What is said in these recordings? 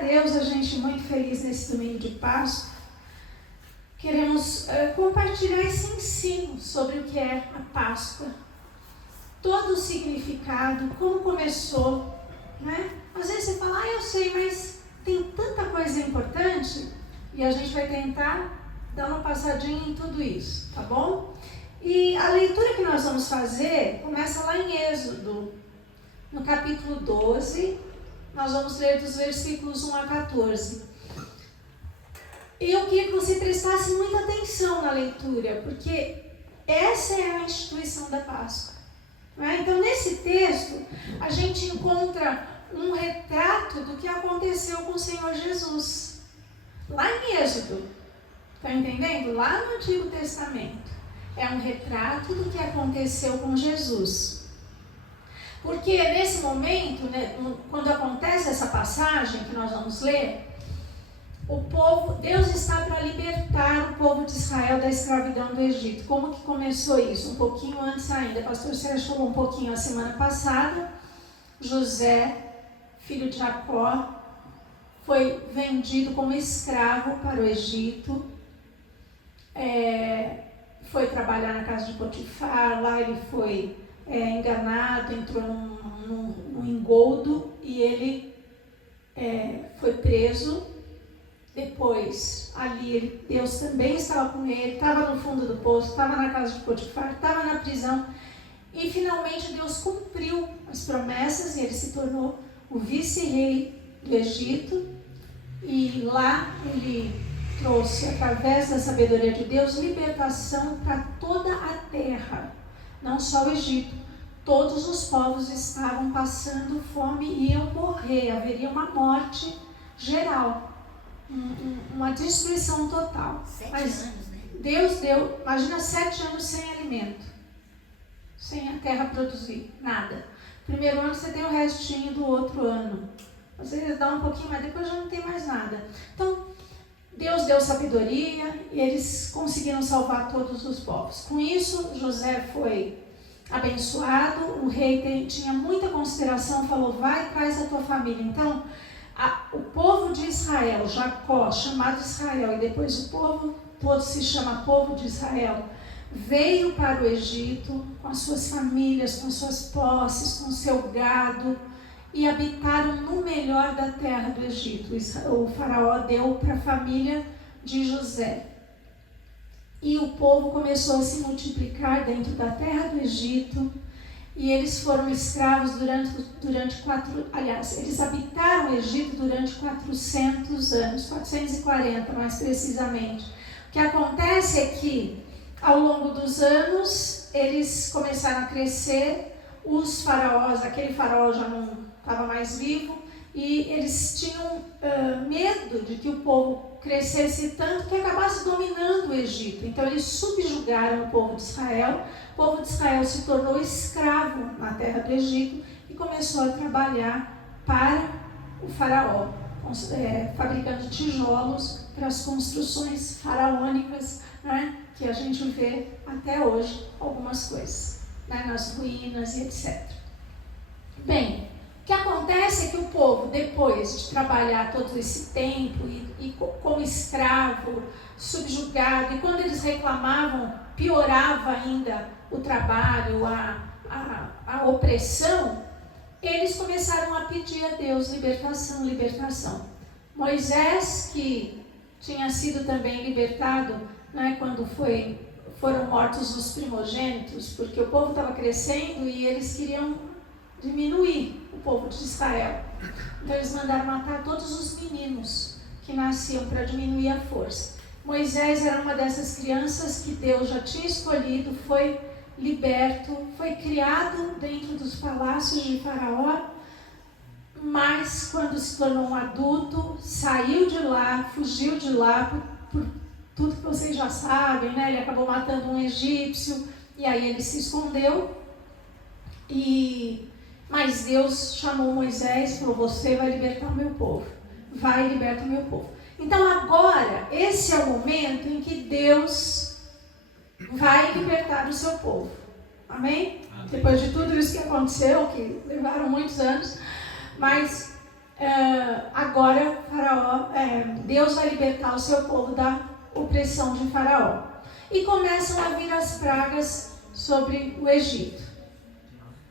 Deus, a gente muito feliz nesse domingo de Páscoa. Queremos compartilhar esse ensino sobre o que é a Páscoa. Todo o significado, como começou, né? Às vezes você fala, eu sei, mas tem tanta coisa importante, e a gente vai tentar dar uma passadinha em tudo isso, tá bom? E a leitura que nós vamos fazer começa lá em Êxodo, no capítulo 12, nós vamos ler dos versículos 1 a 14. E eu queria que você prestasse muita atenção na leitura, porque essa é a instituição da Páscoa. Então, nesse texto, a gente encontra um retrato do que aconteceu com o Senhor Jesus. Lá em Êxodo, está entendendo? Lá no Antigo Testamento. É um retrato do que aconteceu com Jesus. Porque nesse momento, né, quando acontece essa passagem que nós vamos ler, o povo, Deus está para libertar o povo de Israel da escravidão do Egito. Como que começou isso? Um pouquinho antes ainda. O pastor Sérgio falou um pouquinho a semana passada. José, filho de Jacó, foi vendido como escravo para o Egito. Foi trabalhar na casa de Potifar. Lá ele foi enganado, entrou num engoldo e ele foi preso. Depois, ali, Deus também estava com ele, estava no fundo do poço, estava na casa de Potifar, estava na prisão. E, finalmente, Deus cumpriu as promessas e ele se tornou o vice-rei do Egito. E lá ele trouxe, através da sabedoria de Deus, libertação para toda a terra, não só o Egito. Todos os povos estavam passando fome e iam morrer, haveria uma morte geral. Uma destruição total. 7 Mas anos, né? Deus deu, imagina 7 anos sem alimento, sem a terra produzir nada. Primeiro ano você tem o restinho do outro ano. Às vezes dá um pouquinho, mas depois já não tem mais nada. Então, Deus deu sabedoria e eles conseguiram salvar todos os povos. Com isso, José foi abençoado. O rei tinha muita consideração, falou, vai, traz a tua família. Então, o povo de Israel, Jacó, chamado Israel, e depois o povo todo se chama povo de Israel, veio para o Egito com as suas famílias, com suas posses, com seu gado, e habitaram no melhor da terra do Egito. O faraó deu para a família de José. E o povo começou a se multiplicar dentro da terra do Egito. E eles foram escravos eles habitaram o Egito durante 400 anos, 440 mais precisamente. O que acontece é que, ao longo dos anos, eles começaram a crescer, os faraós, aquele faraó já não estava mais vivo, e eles tinham medo de que o povo crescesse tanto que acabasse dominando o Egito. Então eles subjugaram o povo de Israel. O povo de Israel se tornou escravo na terra do Egito e começou a trabalhar para o faraó, fabricando tijolos para as construções faraônicas, né, que a gente vê até hoje algumas coisas, né, nas ruínas e etc. Bem, o que acontece é que o povo, depois de trabalhar todo esse tempo e como escravo, subjugado, e quando eles reclamavam, piorava ainda o trabalho, a opressão, eles começaram a pedir a Deus libertação, libertação. Moisés, que tinha sido também libertado, né, quando foram mortos os primogênitos, porque o povo estava crescendo e eles queriam diminuir o povo de Israel. Então eles mandaram matar todos os meninos que nasciam para diminuir a força. Moisés era uma dessas crianças que Deus já tinha escolhido, foi liberto, foi criado dentro dos palácios de Faraó, mas quando se tornou um adulto, saiu de lá, fugiu de lá, por tudo que vocês já sabem, né? Ele acabou matando um egípcio, e aí ele se escondeu, mas Deus chamou Moisés e falou, você vai libertar o meu povo, vai e liberta o meu povo. Então agora, esse é o momento em que Deus vai libertar o seu povo. Amém? Depois de tudo isso que aconteceu, que levaram muitos anos, mas agora Faraó, Deus vai libertar o seu povo da opressão de Faraó. E começam a vir as pragas sobre o Egito.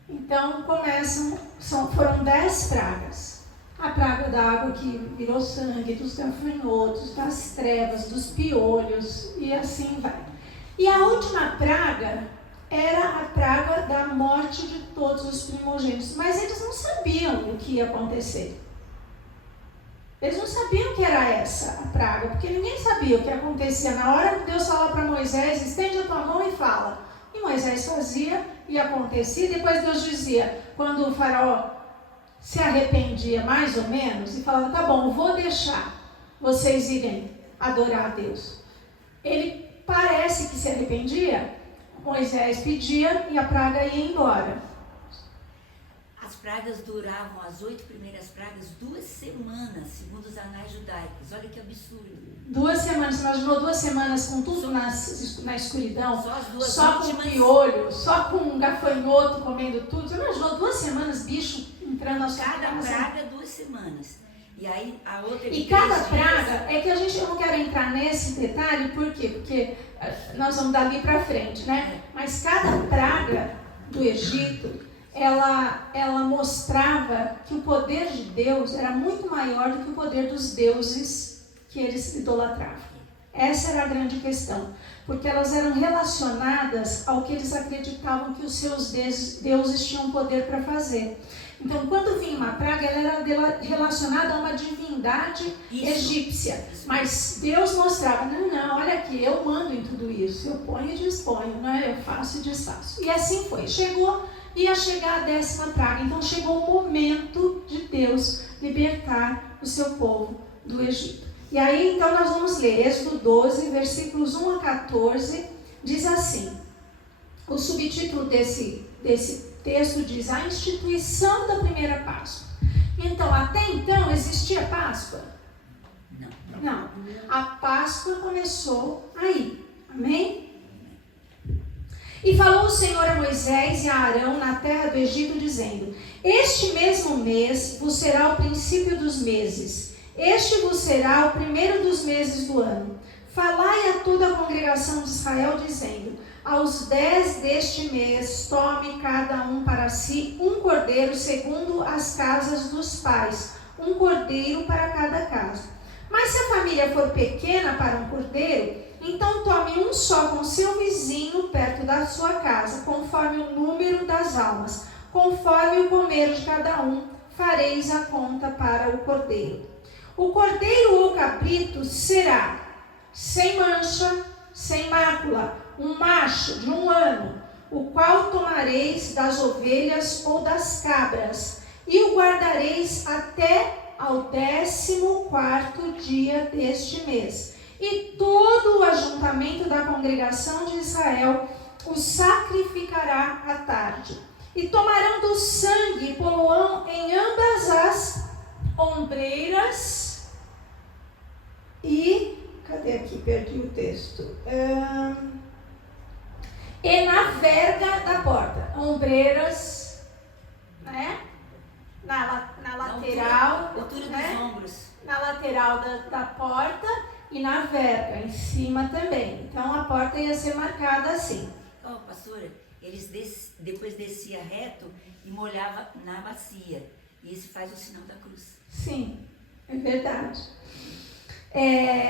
Então foram 10 pragas. A praga da água que virou sangue, dos gafanhotos, das trevas, dos piolhos e assim vai. E a última praga era a praga da morte de todos os primogênitos. Mas eles não sabiam o que ia acontecer. Eles não sabiam que era essa a praga, porque ninguém sabia o que acontecia. Na hora que Deus fala para Moisés, estende a tua mão e fala. E Moisés fazia e acontecia. Depois Deus dizia, quando o faraó se arrependia mais ou menos, e falava, tá bom, vou deixar vocês irem adorar a Deus. Ele parece que se arrependia, Moisés pedia e a praga ia embora. As pragas duravam, as 8 primeiras pragas, 2 semanas, segundo os anais judaicos. Olha que absurdo. 2 semanas, você imaginou 2 semanas com tudo na escuridão? Só as duas só últimas. Com piolho, só com gafanhoto comendo tudo. Você imaginou 2 semanas, bicho entrando na sua casa? Cada praga, 2 semanas. E aí a outra... E cada praga, é que eu não quero entrar nesse detalhe, por quê? Porque nós vamos dali para frente, né? Mas cada praga do Egito, ela mostrava que o poder de Deus era muito maior do que o poder dos deuses que eles idolatravam. Essa era a grande questão, porque elas eram relacionadas ao que eles acreditavam que os seus deuses tinham poder para fazer. Então, quando vinha uma praga, ela era relacionada a uma divindade egípcia. Mas Deus mostrava, não, olha aqui, eu mando em tudo isso, eu ponho e disponho, né? Eu faço e desfaço. E assim foi. Ia chegar a 10ª praga. Então, chegou o momento de Deus libertar o seu povo do Egito. E aí, então, nós vamos ler Êxodo 12, versículos 1 a 14, diz assim, o subtítulo desse texto diz, a instituição da primeira Páscoa. Então, até então, existia Páscoa? Não. A Páscoa começou aí. Amém? E falou o Senhor a Moisés e a Arão na terra do Egito, dizendo, este mesmo mês vos será o princípio dos meses. Este vos será o primeiro dos meses do ano. Falai a toda a congregação de Israel, dizendo, aos 10 deste mês, tome cada um para si um cordeiro segundo as casas dos pais, um cordeiro para cada casa. Mas se a família for pequena para um cordeiro, então tome um só com seu vizinho perto da sua casa, conforme o número das almas, conforme o comer de cada um, fareis a conta para o cordeiro. O cordeiro ou cabrito será sem mancha, sem mácula, um macho de 1 ano, o qual tomareis das ovelhas ou das cabras, e o guardareis até ao 14º dia deste mês. E todo o ajuntamento da congregação de Israel o sacrificará à tarde. E tomarão do sangue e poloão em ambas as ombreiras e... Cadê aqui? Perdi o texto. E na verga da porta. Ombreiras, né? Na lateral. Altura né? dos ombros. Na lateral da porta e na verga, em cima também. Então a porta ia ser marcada assim. Pastora, eles depois descia reto e molhava na bacia. E isso faz o sinal da cruz. Sim, é verdade.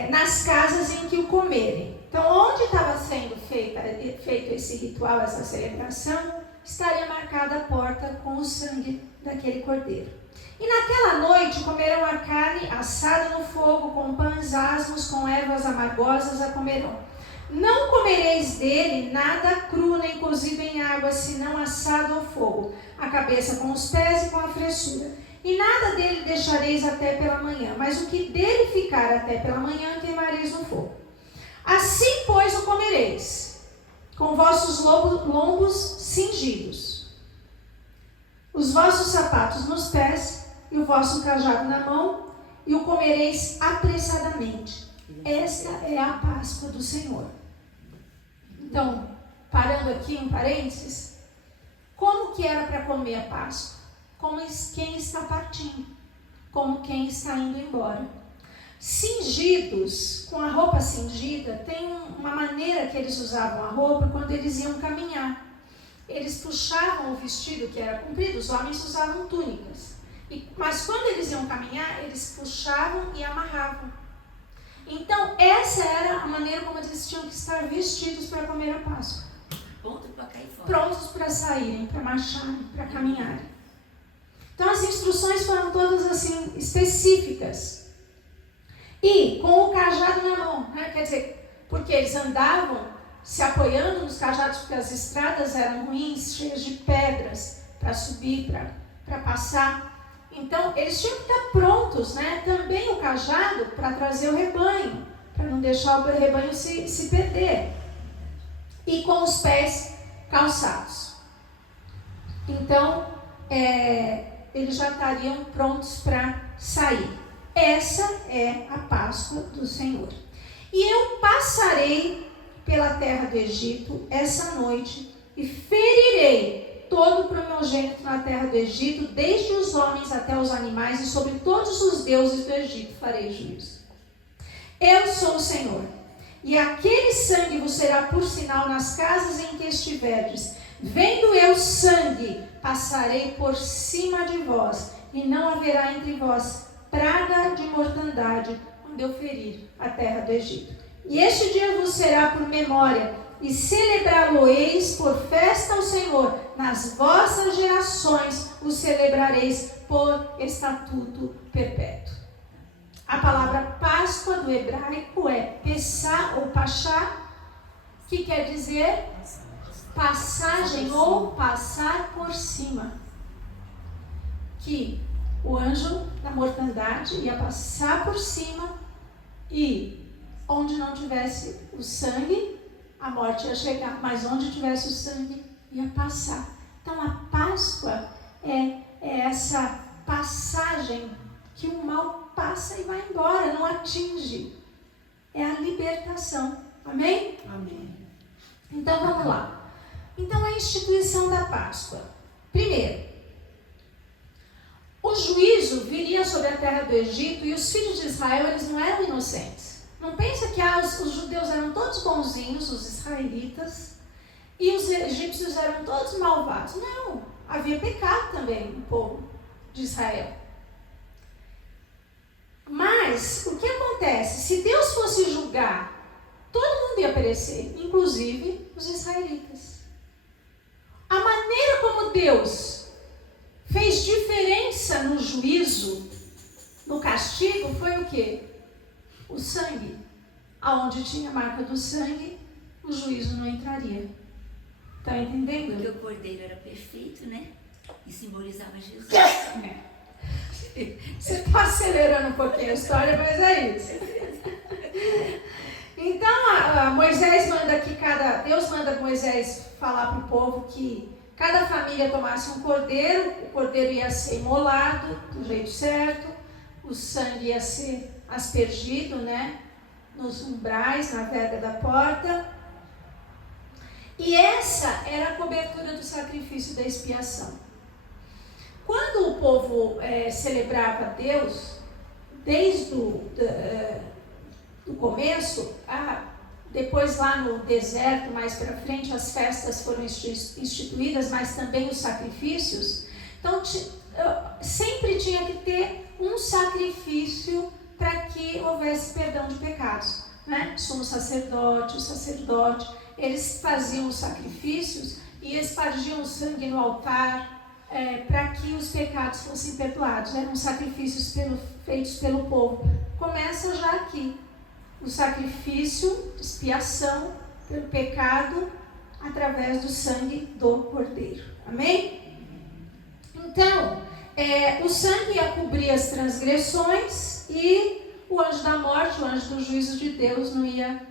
Nas casas em que o comerem. Então, onde estava sendo feito esse ritual, essa celebração, estaria marcada a porta com o sangue daquele cordeiro. E naquela noite comerão a carne assada no fogo, com pães asmos, com ervas amargosas a comerão. Não comereis dele nada cru nem cozido em água, senão assado ao fogo, a cabeça com os pés e com a fressura. E nada dele deixareis até pela manhã, mas o que dele ficar até pela manhã queimareis no fogo. Assim, pois, o comereis, com vossos lombos cingidos, os vossos sapatos nos pés e o vosso cajado na mão, e o comereis apressadamente. Esta é a Páscoa do Senhor. Então, parando aqui um parênteses, como que era para comer a Páscoa? Como quem está partindo. como quem está indo embora. Cingidos, com a roupa cingida, tem uma maneira que eles usavam a roupa quando eles iam caminhar. Eles puxavam o vestido que era comprido, os homens usavam túnicas. Mas quando eles iam caminhar, eles puxavam e amarravam. Então, essa era a maneira como eles tinham que estar vestidos para comer a Páscoa. Prontos para cair fora. Prontos para saírem, para marcharem, para caminharem. Então, as instruções foram todas assim, específicas. E com o cajado na mão, né? Quer dizer, porque eles andavam se apoiando nos cajados, porque as estradas eram ruins, cheias de pedras para subir, para passar. Então, eles tinham que estar prontos, né? Também o cajado para trazer o rebanho, para não deixar o rebanho se perder. E com os pés calçados. Então, eles já estariam prontos para sair. Essa é a Páscoa do Senhor. E eu passarei pela terra do Egito essa noite e ferirei todo o primogênito na terra do Egito, desde os homens até os animais, e sobre todos os deuses do Egito farei juízo. Eu sou o Senhor, e aquele sangue vos será por sinal nas casas em que estiverdes. Vendo eu sangue, passarei por cima de vós, e não haverá entre vós praga de mortandade, quando eu ferir a terra do Egito. E este dia vos será por memória, e celebrá-lo-eis por festa ao Senhor. Nas vossas gerações o celebrareis por estatuto perpétuo. A palavra Páscoa do hebraico é Pessá ou Pachá, que quer dizer passagem ou passar por cima. Que o anjo da mortandade ia passar por cima e onde não tivesse o sangue, a morte ia chegar, mas onde tivesse o sangue, ia passar. Então a Páscoa é essa passagem que o mal passa e vai embora, não atinge. É a libertação. Amém? Amém. Então vamos lá. Então a instituição da Páscoa. Primeiro, o juízo viria sobre a terra do Egito e os filhos de Israel, eles não eram inocentes. Não pensa que os judeus eram todos bonzinhos, os israelitas, e os egípcios eram todos malvados. Não, havia pecado também no povo de Israel. Mas, o que acontece? Se Deus fosse julgar, todo mundo ia perecer, inclusive os israelitas. A maneira como Deus fez diferença no juízo, no castigo, foi o quê? O sangue. Aonde tinha a marca do sangue, o juízo não entraria. Está entendendo? Porque o cordeiro era perfeito, né? E simbolizava Jesus. Você está acelerando um pouquinho a história, mas é isso. Então, Moisés manda que Deus manda Moisés falar para o povo que cada família tomasse um cordeiro, o cordeiro ia ser imolado do jeito certo, o sangue ia ser aspergido, né, nos umbrais, na verga da porta. E essa era a cobertura do sacrifício da expiação. Quando o povo celebrava a Deus, desde o começo, depois lá no deserto, mais para frente, as festas foram instituídas, mas também os sacrifícios. Então, sempre tinha que ter um sacrifício para que houvesse perdão de pecados, né? O sacerdote, eles faziam os sacrifícios e espargiam o sangue no altar para que os pecados fossem perdoados. Eram sacrifícios feitos pelo povo. Começa já aqui, o sacrifício, expiação pelo pecado através do sangue do cordeiro. Amém? Então, o sangue ia cobrir as transgressões e o anjo da morte, o anjo do juízo de Deus, não ia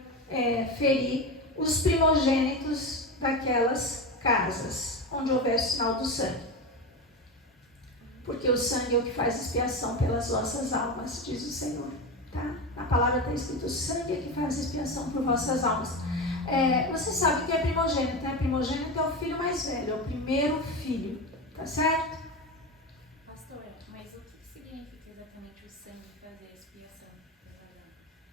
ferir os primogênitos daquelas casas onde houvesse o sinal do sangue. Porque o sangue é o que faz expiação pelas vossas almas, diz o Senhor. Tá? Na palavra está escrito: o sangue é que faz expiação por vossas almas. Você sabe o que é primogênito, né? Primogênito é o filho mais velho, é o primeiro filho. Tá certo? Pastor, mas o que significa exatamente sangue fazer a expiação.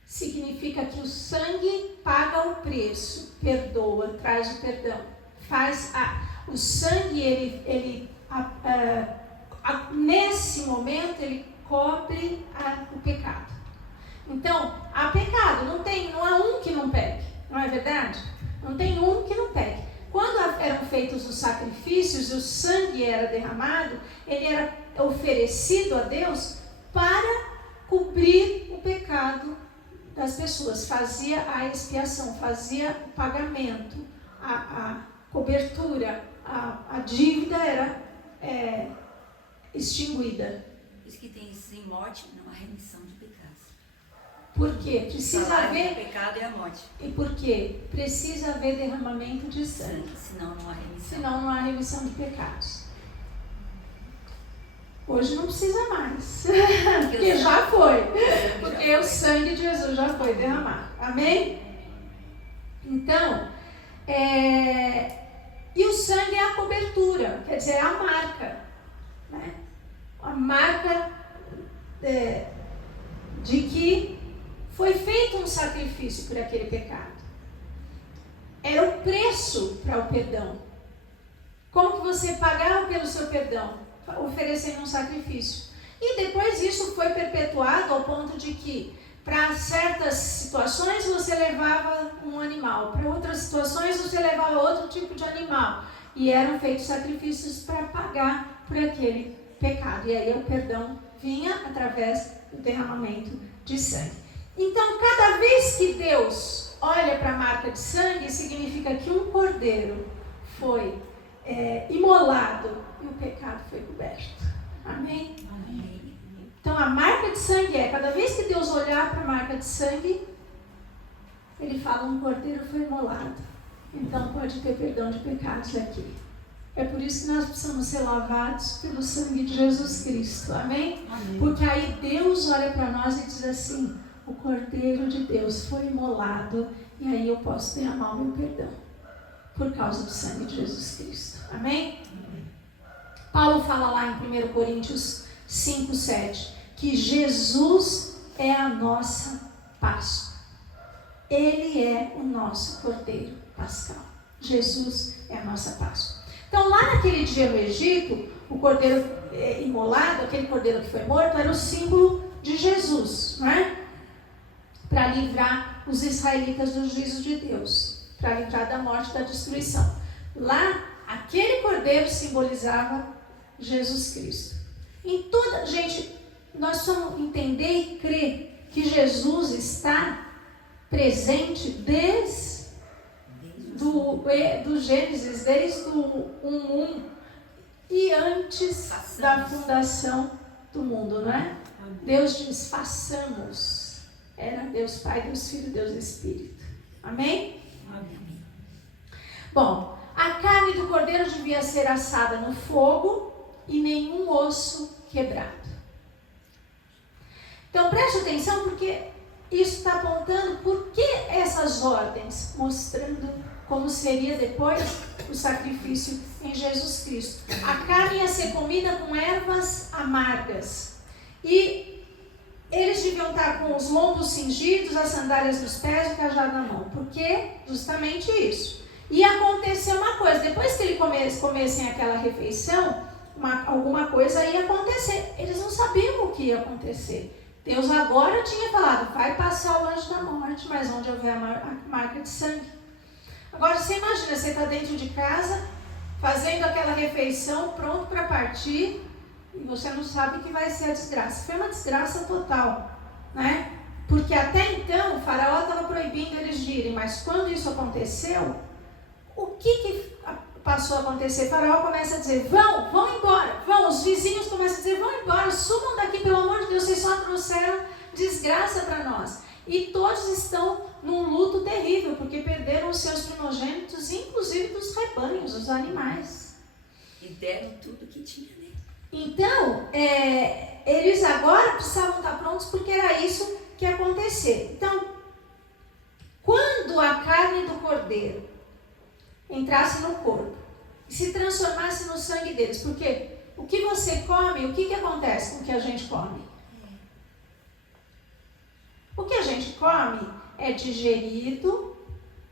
Significa que o sangue paga o preço, perdoa, traz o perdão. O sangue, nesse momento, ele cobre o pecado. Então, há pecado, não há um que não peque, não é verdade? Não tem um que não peque. Quando eram feitos os sacrifícios e o sangue era derramado, ele era oferecido a Deus para cobrir o pecado das pessoas, fazia a expiação, fazia o pagamento, a cobertura, a dívida era extinguida. Isso que tem sem morte, não há remissão de pecados. Por quê? Precisa haver. O pecado é a morte. E por quê? Precisa haver derramamento de sangue. Senão não há remissão. Senão não há remissão de pecados. Hoje não precisa mais. Porque já foi. Porque o sangue de Jesus já foi derramado. Amém? Então, e o sangue é a cobertura, quer dizer, é a marca. Né? A marca de que foi feito um sacrifício por aquele pecado. Era o preço para o perdão. Como que você pagava pelo seu perdão? Oferecendo um sacrifício. E depois isso foi perpetuado ao ponto de que para certas situações você levava um animal, para outras situações você levava outro tipo de animal. E eram feitos sacrifícios para pagar por aquele pecado. E aí o perdão vinha através do derramamento de sangue. Então, cada vez que Deus olha para a marca de sangue, significa que um cordeiro foi imolado e o pecado foi coberto. Amém? Amém. Então, a marca de sangue cada vez que Deus olhar para a marca de sangue, ele fala, um cordeiro foi imolado. Então, pode ter perdão de pecados aqui. É por isso que nós precisamos ser lavados pelo sangue de Jesus Cristo. Amém? Amém. Porque aí Deus olha para nós e diz assim, o Cordeiro de Deus foi imolado e aí eu posso derramar o meu perdão por causa do sangue de Jesus Cristo. Amém? Amém. Paulo fala lá em 1 Coríntios 5:7 que Jesus é a nossa Páscoa. Ele é o nosso Cordeiro Pascal. Jesus é a nossa Páscoa. Então lá naquele dia no Egito, o cordeiro imolado, aquele cordeiro que foi morto, era o símbolo de Jesus, não é? Para livrar os israelitas do juízo de Deus, para livrar da morte e da destruição. Lá, aquele cordeiro simbolizava Jesus Cristo. Gente, nós precisamos entender e crer que Jesus está presente desde do Gênesis, desde o 1 e antes da fundação do mundo, não é? Deus diz, façamos. Era Deus Pai, Deus Filho, Deus Espírito. Amém? Amém. Bom, a carne do cordeiro devia ser assada no fogo e nenhum osso quebrado. Então preste atenção porque isso está apontando por que essas ordens, mostrando como seria depois o sacrifício em Jesus Cristo. A carne ia ser comida com ervas amargas e eles deviam estar com os lombos cingidos, as sandálias dos pés e o cajado na mão. Por quê? Justamente isso. E aconteceu uma coisa, depois que eles comessem aquela refeição, alguma coisa ia acontecer. Eles não sabiam o que ia acontecer. Deus agora tinha falado, vai passar o anjo da morte, mas onde houver a marca de sangue. Agora você imagina, você está dentro de casa, fazendo aquela refeição, pronto para partir, e você não sabe o que vai ser a desgraça. Foi uma desgraça total, né? Porque até então o faraó estava proibindo eles de irem, mas quando isso aconteceu, o que passou a acontecer? O faraó começa a dizer, vão embora, os vizinhos começam a dizer, vão embora, sumam daqui, pelo amor de Deus, vocês só trouxeram desgraça para nós. E todos estão num luto terrível, porque perderam os seus primogênitos, inclusive dos rebanhos, os animais. E deram tudo que tinha, né? Então, eles agora precisavam estar prontos porque era isso que ia acontecer. Então, quando a carne do cordeiro entrasse no corpo e se transformasse no sangue deles, porque o que você come, o que acontece com o que a gente come? come é digerido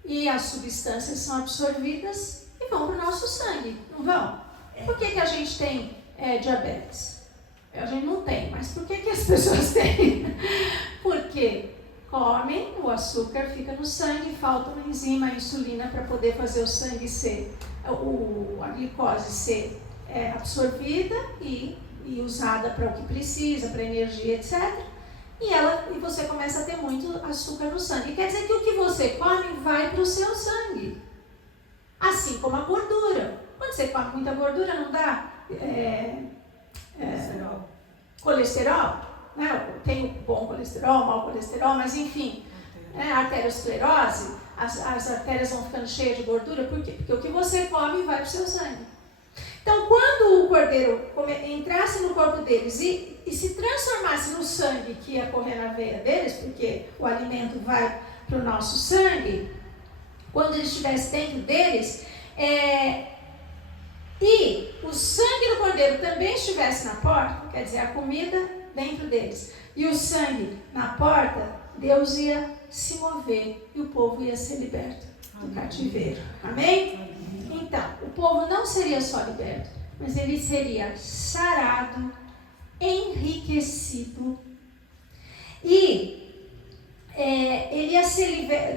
e as substâncias são absorvidas e vão para o nosso sangue, não vão? Por que a gente tem diabetes? A gente não tem, mas por que as pessoas têm? Porque comem, o açúcar fica no sangue, falta uma enzima, a insulina, para poder fazer o sangue ser, a glicose ser absorvida e usada para o que precisa, para energia, etc. E você começa a ter muito açúcar no sangue. Quer dizer que o que você come vai para o seu sangue. Assim como a gordura. Quando você come muita gordura, não dá colesterol, né? Tem o bom colesterol, mau colesterol, mas enfim, arteriosclerose, as artérias vão ficando cheias de gordura. Por quê? Porque o que você come vai para o seu sangue. Então, quando o cordeiro entrasse no corpo deles e se transformasse no sangue que ia correr na veia deles, porque o alimento vai para o nosso sangue, quando ele estivesse dentro deles, e o sangue do cordeiro também estivesse na porta, quer dizer, a comida dentro deles, e o sangue na porta, Deus ia se mover e o povo ia ser liberto do cativeiro. Amém? Então, o povo não seria só liberto, mas ele seria sarado, enriquecido e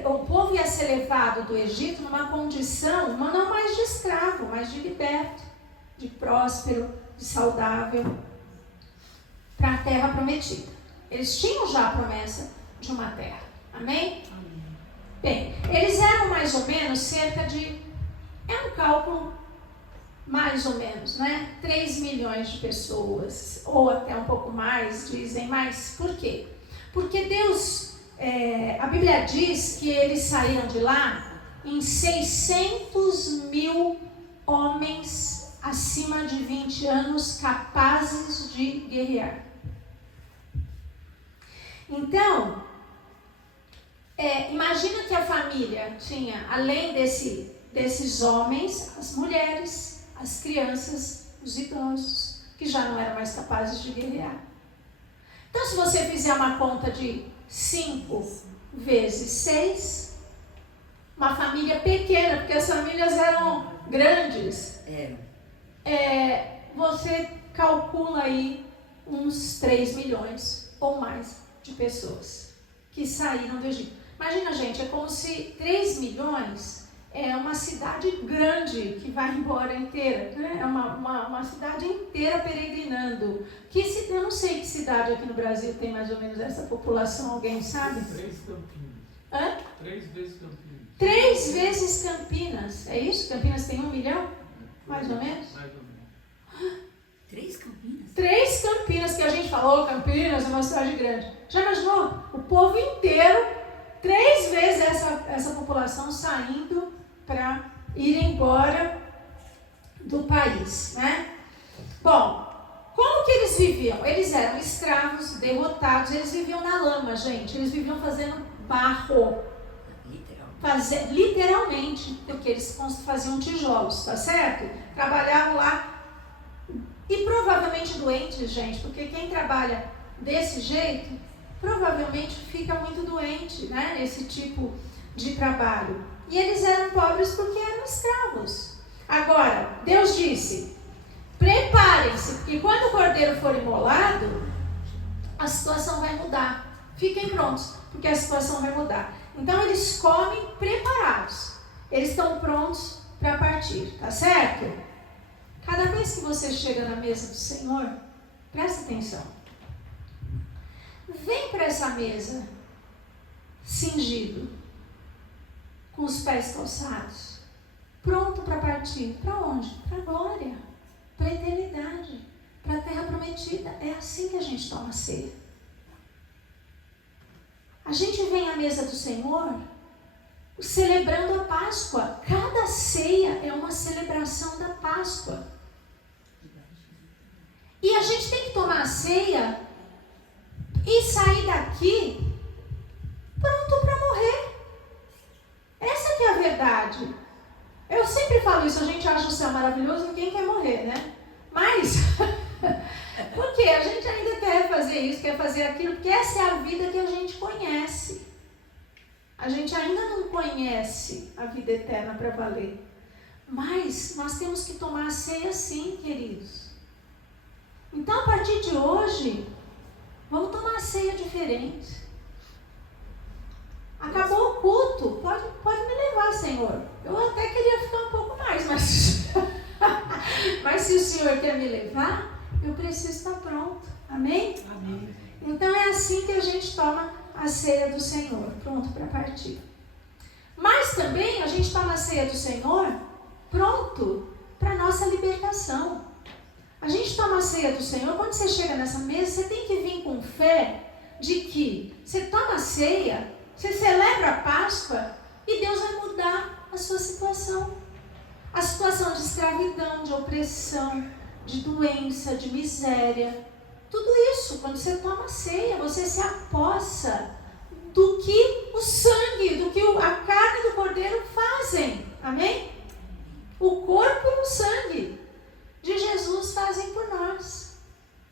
o povo ia ser levado do Egito numa condição, não mais de escravo, mas de liberto, de próspero, de saudável, para a terra prometida. Eles tinham já a promessa de uma terra. Amém? Bem, eles eram mais ou menos cerca de, um cálculo mais ou menos, né? 3 milhões de pessoas, ou até um pouco mais, dizem mais. Por quê? Porque Deus, a Bíblia diz que eles saíram de lá em 600 mil homens acima de 20 anos capazes de guerrear. Então, imagina que a família tinha, além desses homens, as mulheres, as crianças, os idosos, que já não eram mais capazes de guerrear. Então, se você fizer uma conta de 5 vezes 6, uma família pequena, porque as famílias eram grandes, você calcula aí uns 3 milhões ou mais de pessoas que saíram do Egito. Imagina, gente, é como se 3 milhões é uma cidade grande que vai embora inteira, né? É uma cidade inteira peregrinando. Eu não sei que cidade aqui no Brasil tem mais ou menos essa população, alguém sabe? 3 Campinas. Hã? 3 vezes Campinas. 3 vezes Campinas. É isso? Campinas tem 1 milhão? Mais ou menos? Mais ou menos. 3 Campinas? 3 Campinas, que a gente falou, Campinas é uma cidade grande. Já imaginou? O povo inteiro, 3 vezes essa população saindo para ir embora do país, né? Bom, como que eles viviam? Eles eram escravos, derrotados, eles viviam na lama, gente. Eles viviam fazendo barro. Literalmente, porque eles faziam tijolos, tá certo? Trabalhavam lá. E provavelmente doentes, gente, porque quem trabalha desse jeito, provavelmente fica muito doente, né? Nesse tipo de trabalho. E eles eram pobres porque eram escravos. Agora, Deus disse, preparem-se, porque quando o cordeiro for imolado, a situação vai mudar. Fiquem prontos, porque a situação vai mudar. Então, eles comem preparados. Eles estão prontos para partir, tá certo? Cada vez que você chega na mesa do Senhor, presta atenção. Vem para essa mesa cingido, com os pés calçados, pronto para partir. Para onde? Para a glória, para a eternidade, para a terra prometida. É assim que a gente toma ceia. A gente vem à mesa do Senhor celebrando a Páscoa. Cada ceia é uma celebração da Páscoa. E a gente tem que tomar a ceia e sair daqui pronto para morrer. Essa que é a verdade. Eu sempre falo isso, a gente acha o céu maravilhoso, ninguém quer morrer, né? Mas, porque a gente ainda quer fazer isso, quer fazer aquilo, porque essa é a vida que a gente conhece. A gente ainda não conhece a vida eterna para valer. Mas nós temos que tomar a ceia sim, queridos. Então, a partir de hoje, vamos tomar a ceia diferente. Acabou o culto, pode me levar, Senhor. Eu até queria ficar um pouco mais, mas se o Senhor quer me levar, eu preciso estar pronto. Amém? Amém. Então é assim que a gente toma a ceia do Senhor, pronto para partir. Mas também a gente toma a ceia do Senhor pronto para a nossa libertação. A gente toma a ceia do Senhor, quando você chega nessa mesa, você tem que vir com fé de que você toma a ceia, você celebra a Páscoa e Deus vai mudar a sua situação. A situação de escravidão, de opressão, de doença, de miséria. Tudo isso, quando você toma a ceia, você se apossa do que o sangue, do que a carne do cordeiro fazem. Amém? O corpo e o sangue de Jesus fazem por nós.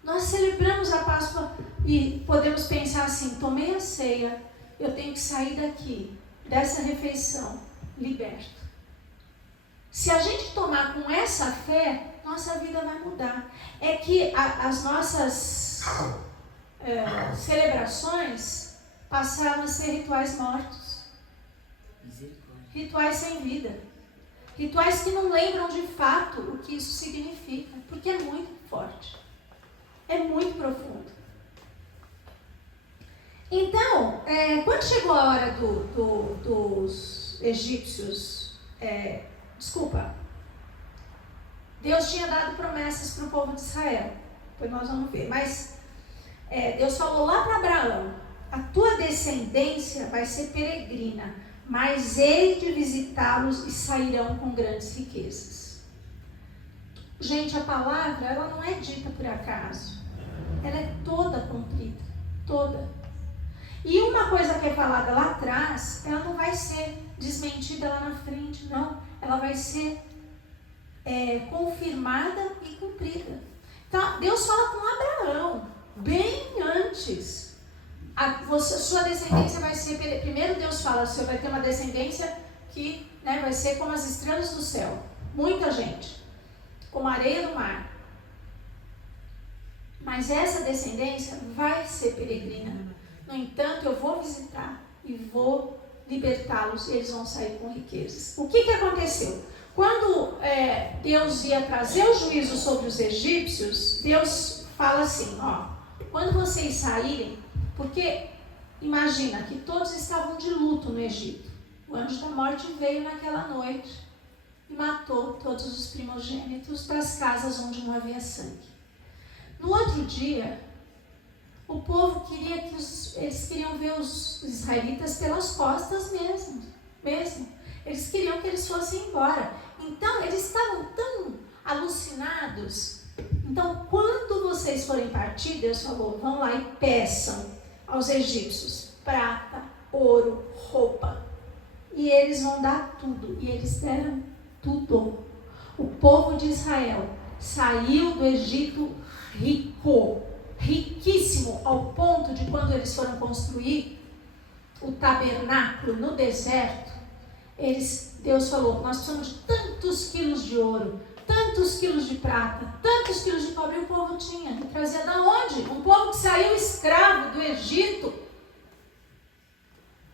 Nós celebramos a Páscoa e podemos pensar assim, tomei a ceia, eu tenho que sair daqui, dessa refeição, liberto. Se a gente tomar com essa fé, nossa vida vai mudar. É que as nossas celebrações passaram a ser rituais mortos. Rituais sem vida. Rituais que não lembram de fato o que isso significa. Porque é muito forte. É muito profundo. Então, quando chegou a hora dos egípcios... Deus tinha dado promessas para o povo de Israel. Depois nós vamos ver. Mas Deus falou lá para Abraão: a tua descendência vai ser peregrina, mas hei de visitá-los e sairão com grandes riquezas. Gente, a palavra, ela não é dita por acaso. Ela é toda cumprida. Toda. E uma coisa que é falada lá atrás, ela não vai ser desmentida lá na frente, não. Ela vai ser confirmada e cumprida. Então, Deus fala com Abraão, bem antes. Sua descendência vai ser... Primeiro Deus fala, você vai ter uma descendência que vai ser como as estrelas do céu. Muita gente. Como a areia do mar. Mas essa descendência vai ser peregrina. No entanto, eu vou visitar e vou libertá-los, e eles vão sair com riquezas. O que aconteceu? Quando Deus ia trazer o juízo sobre os egípcios, Deus fala assim, quando vocês saírem, porque imagina que todos estavam de luto no Egito. O anjo da morte veio naquela noite e matou todos os primogênitos das casas onde não havia sangue. No outro dia, o povo queria eles queriam ver os israelitas pelas costas mesmo. Eles queriam que eles fossem embora. Então, eles estavam tão alucinados. Então, quando vocês forem partir, Deus falou, vão lá e peçam aos egípcios prata, ouro, roupa. E eles vão dar tudo. E eles deram tudo. O povo de Israel saiu do Egito riquíssimo, ao ponto de quando eles foram construir o tabernáculo no deserto, Deus falou, nós precisamos de tantos quilos de ouro, tantos quilos de prata, tantos quilos de cobre. O povo tinha, e trazia da onde? Um povo que saiu escravo do Egito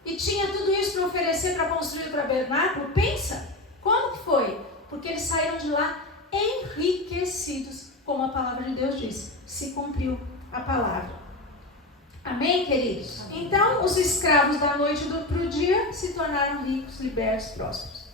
e tinha tudo isso para oferecer para construir o tabernáculo. Pensa, como que foi? Porque eles saíram de lá enriquecidos, como a palavra de Deus diz, se cumpriu a palavra. Amém, queridos? Amém. Então, os escravos da noite para o dia se tornaram ricos, libertos, prósperos.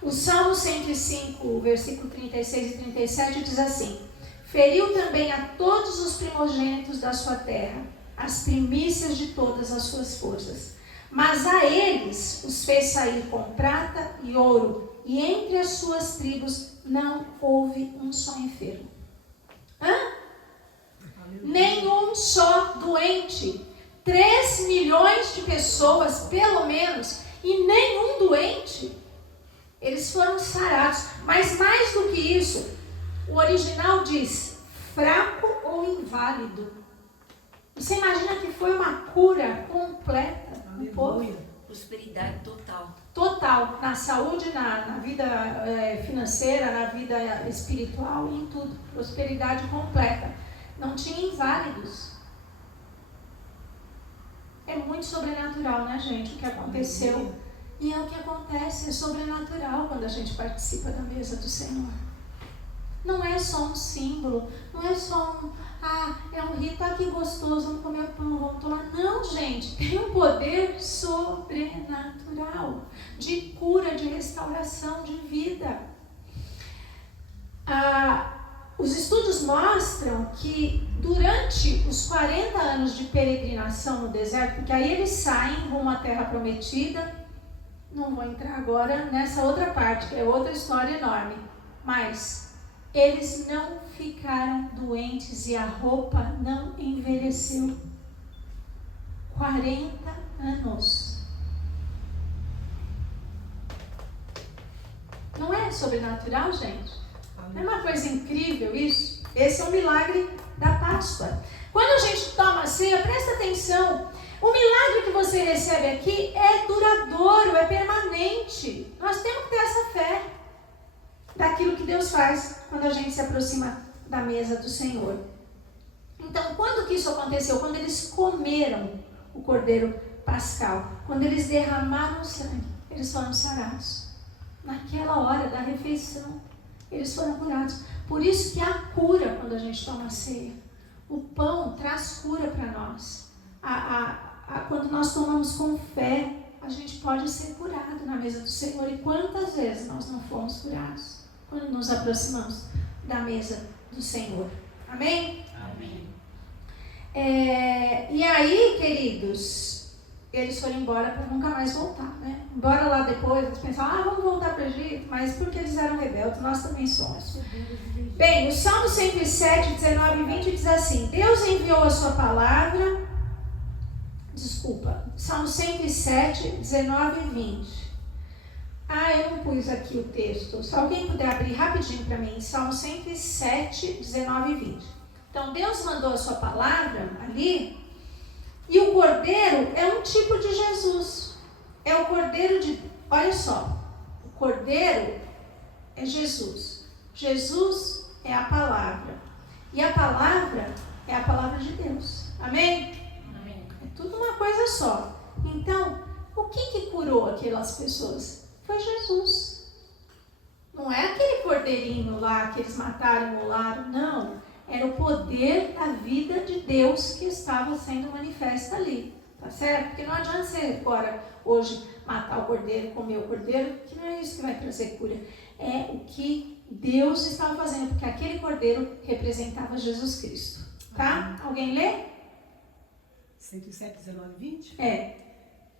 O Salmo 105, versículo 36 e 37 diz assim: feriu também a todos os primogênitos da sua terra, as primícias de todas as suas forças. Mas a eles os fez sair com prata e ouro, e entre as suas tribos não houve um só enfermo. Nenhum só doente. 3 milhões de pessoas, pelo menos, e nenhum doente. Eles foram sarados. Mas mais do que isso, o original diz fraco ou inválido. Você imagina que foi uma cura completa. Um povo. Prosperidade total. Total, na saúde, na vida financeira, na vida espiritual, em tudo. Prosperidade completa. Não tinha inválidos. É muito sobrenatural, né, gente, o que aconteceu. E é o que acontece, é sobrenatural quando a gente participa da mesa do Senhor. Não é só um símbolo, não é só é um rito, que gostoso, vamos comer o pão, vamos tomar. Não, gente, tem um poder sobrenatural, de cura, de restauração, de vida. Os estudos mostram que durante os 40 anos de peregrinação no deserto, porque aí eles saem rumo à terra prometida, não vou entrar agora nessa outra parte, que é outra história enorme, mas eles não ficaram doentes e a roupa não envelheceu. 40 anos. Não é sobrenatural, gente? Não é uma coisa incrível isso? Esse é um milagre da Páscoa. Quando a gente toma a ceia, presta atenção. O milagre que você recebe aqui é duradouro, é permanente. Nós temos que ter essa fé daquilo que Deus faz quando a gente se aproxima da mesa do Senhor. Então, quando que isso aconteceu? Quando eles comeram o cordeiro pascal, quando eles derramaram o sangue, eles foram sarados. Naquela hora da refeição, eles foram curados. Por isso que há cura quando a gente toma a ceia. O pão traz cura para nós. Quando nós tomamos com fé, a gente pode ser curado na mesa do Senhor. E quantas vezes nós não fomos curados quando nos aproximamos da mesa do Senhor? Amém? Amém. E aí, queridos, eles foram embora para nunca mais voltar, né? Embora lá depois eles pensavam, vamos voltar para o Egito, mas porque eles eram rebeldes, nós também somos. Bem, o Salmo 107, 19 e 20 diz assim: Deus enviou a sua palavra. Salmo 107, 19 e 20. Eu não pus aqui o texto. Se alguém puder abrir rapidinho para mim, Salmo 107, 19 e 20. Então, Deus mandou a sua palavra ali, e o cordeiro é um tipo de Jesus. É o cordeiro de... Olha só, o cordeiro é Jesus. Jesus é a palavra. E a palavra é a palavra de Deus. Amém? Amém. É tudo uma coisa só. Então, o que curou aquelas pessoas? Foi Jesus. Não é aquele cordeirinho lá que eles mataram e molaram, não. Era o poder da vida de Deus que estava sendo manifesta ali. Tá certo? Porque não adianta você agora, hoje, matar o cordeiro, comer o cordeiro, que não é isso que vai trazer cura. É o que Deus estava fazendo, porque aquele cordeiro representava Jesus Cristo. Tá? Alguém lê? 107, 19 e 20?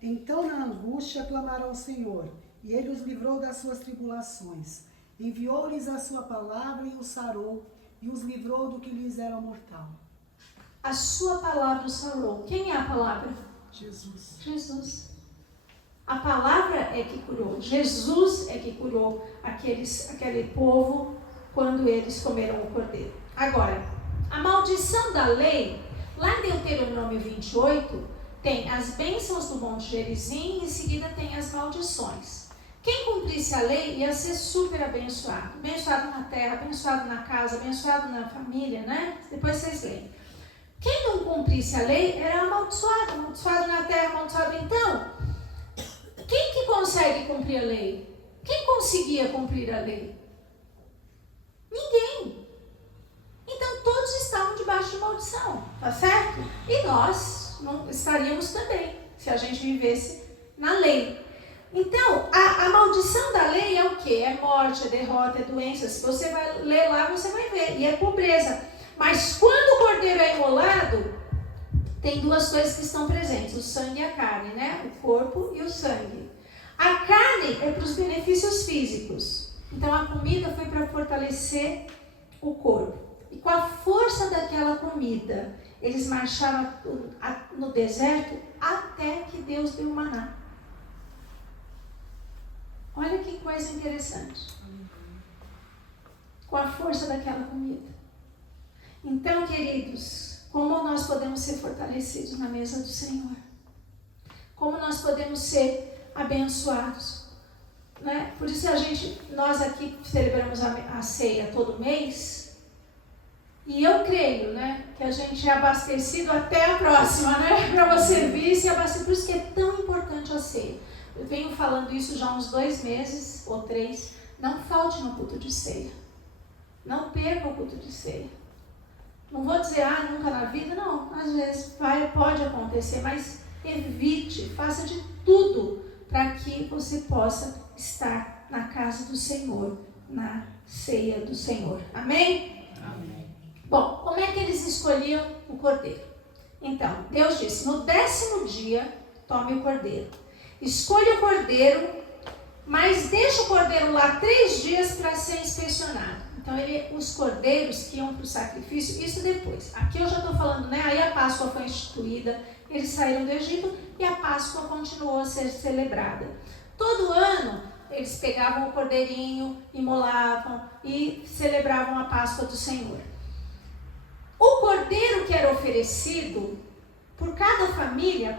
Então, na angústia, clamaram ao Senhor, e Ele os livrou das suas tribulações. Enviou-lhes a sua palavra e os sarou, e os livrou do que lhes era mortal. A sua palavra os sarou. Quem é a palavra? Jesus. Jesus. A palavra é que curou. Jesus é que curou aquele povo quando eles comeram o cordeiro. Agora, a maldição da lei, lá em Deuteronômio 28, tem as bênçãos do Monte Gerizim e em seguida tem as maldições. Quem cumprisse a lei ia ser super abençoado. Abençoado na terra, abençoado na casa, abençoado na família, né? Depois vocês leem. Quem não cumprisse a lei era amaldiçoado. Amaldiçoado na terra, amaldiçoado. Então, quem que consegue cumprir a lei? Quem conseguia cumprir a lei? Ninguém. Então, todos estavam debaixo de maldição, tá certo? E nós não estaríamos também, se a gente vivesse na lei. Então, a maldição da lei é o quê? É morte, é derrota, é doença. Se você vai ler lá, você vai ver. E é pobreza. Mas quando o cordeiro é imolado, tem duas coisas que estão presentes: o sangue e a carne, né? O corpo e o sangue. A carne é para os benefícios físicos. Então, a comida foi para fortalecer o corpo. E com a força daquela comida, eles marcharam no deserto até que Deus deu maná. Olha que coisa interessante. Com a força daquela comida. Então, queridos, como nós podemos ser fortalecidos na mesa do Senhor? como nós podemos ser abençoados, né? Por isso nós aqui celebramos a ceia todo mês, e eu creio, né, que a gente é abastecido até a próxima, né? Para você vir e se abastecer. Por isso que é tão importante a ceia. Eu venho falando isso já há uns 2 meses ou 3. Não falte no culto de ceia. Não perca o culto de ceia. Não vou dizer, nunca na vida. Não, às vezes pode acontecer, mas evite, faça de tudo para que você possa estar na casa do Senhor, na ceia do Senhor. Amém? Amém. Bom, como é que eles escolhiam o cordeiro? Então, Deus disse, no 10º dia, tome o cordeiro. Escolha o cordeiro, mas deixa o cordeiro lá 3 dias para ser inspecionado. Então, os cordeiros que iam para o sacrifício, isso depois. Aqui eu já estou falando, né? Aí a Páscoa foi instituída, eles saíram do Egito e a Páscoa continuou a ser celebrada. Todo ano, eles pegavam o cordeirinho, imolavam e celebravam a Páscoa do Senhor. O cordeiro que era oferecido por cada família,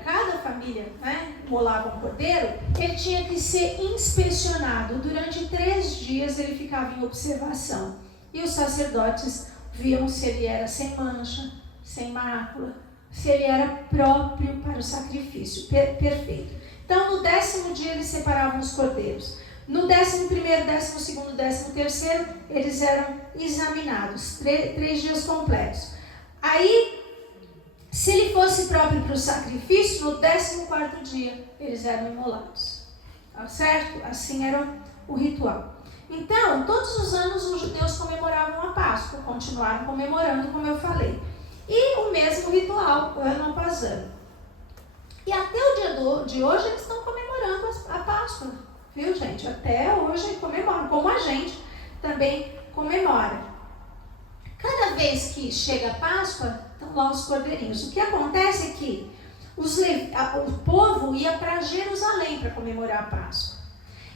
né, imolava um cordeiro, ele tinha que ser inspecionado. Durante 3 dias ele ficava em observação. E os sacerdotes viam se ele era sem mancha, sem mácula, se ele era próprio para o sacrifício, perfeito. Então, no 10º dia eles separavam os cordeiros. No 11º, 12º, 13º, eles eram examinados, 3 dias completos. Aí, se ele fosse próprio para o sacrifício, no 14º dia, eles eram imolados. Tá certo? Assim era o ritual. Então, todos os anos os judeus comemoravam a Páscoa, continuaram comemorando, como eu falei. E o mesmo ritual, ano após ano. E até o dia de hoje, eles estão comemorando a Páscoa. Viu, gente? Até hoje comemoram, como a gente também comemora. Cada vez que chega a Páscoa, estão lá os cordeirinhos. O que acontece é que o povo ia para Jerusalém para comemorar a Páscoa.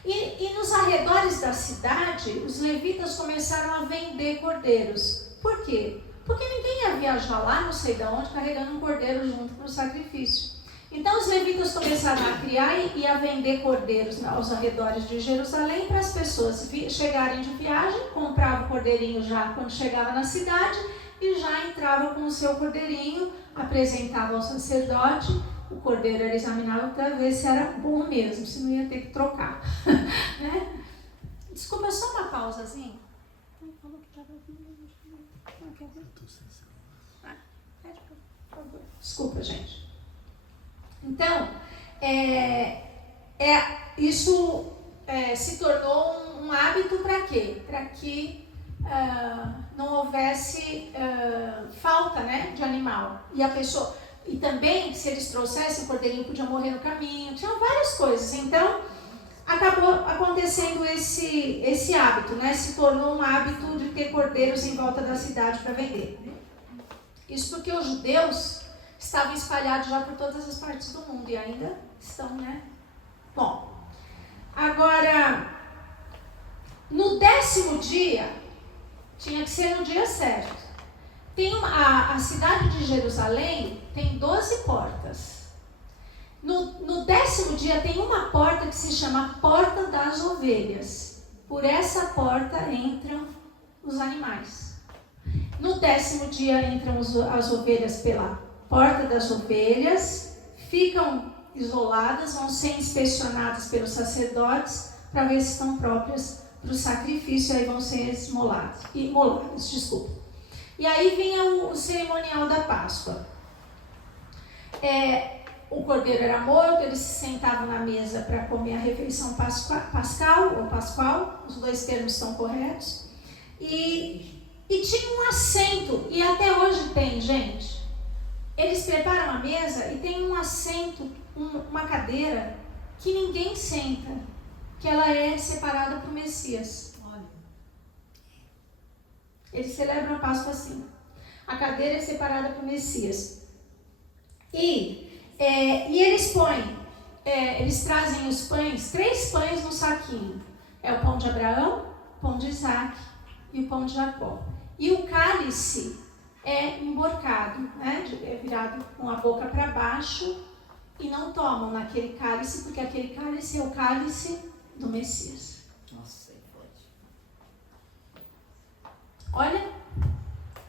E nos arredores da cidade, os levitas começaram a vender cordeiros. Por quê? Porque ninguém ia viajar lá, não sei de onde, carregando um cordeiro junto para o sacrifício. Então os levitas começaram a criar e a vender cordeiros aos arredores de Jerusalém para as pessoas chegarem de viagem, compravam o cordeirinho já quando chegava na cidade e já entrava com o seu cordeirinho, apresentava ao sacerdote, o cordeiro era examinado para ver se era bom mesmo, se não ia ter que trocar. Né? Desculpa, só uma pausazinha. Falou que estava Desculpa, gente. Então, isso se tornou um hábito para quê? Para que não houvesse falta, né, de animal. E também, se eles trouxessem, o cordeirinho podia morrer no caminho. Tinham várias coisas. Então, acabou acontecendo esse hábito, né? Se tornou um hábito de ter cordeiros em volta da cidade para vender. Isso porque os judeus estavam espalhados já por todas as partes do mundo e ainda estão, né? Bom, agora, no 10º dia, tinha que ser no dia certo. A cidade de Jerusalém tem 12 portas. No 10º dia tem uma porta que se chama Porta das Ovelhas. Por essa porta entram os animais. No 10º dia entram as ovelhas pela Porta das Ovelhas, ficam isoladas, vão ser inspecionadas pelos sacerdotes para ver se estão próprias para o sacrifício, aí vão ser imoladas. E aí vinha o cerimonial da Páscoa. O cordeiro era morto, eles se sentavam na mesa para comer a refeição pascual, os 2 termos estão corretos, e tinha um assento, e até hoje tem, gente. Eles preparam a mesa e tem um assento, uma cadeira que ninguém senta, que ela é separada para o Messias. Olha. Eles celebram a Páscoa assim. A cadeira é separada para o Messias. E eles põem, eles trazem os pães, 3 pães no saquinho. É o pão de Abraão, o pão de Isaac e o pão de Jacó. E o cálice é emborcado, né? É virado com a boca para baixo e não tomam naquele cálice, porque aquele cálice é o cálice do Messias. Nossa, pode. Olha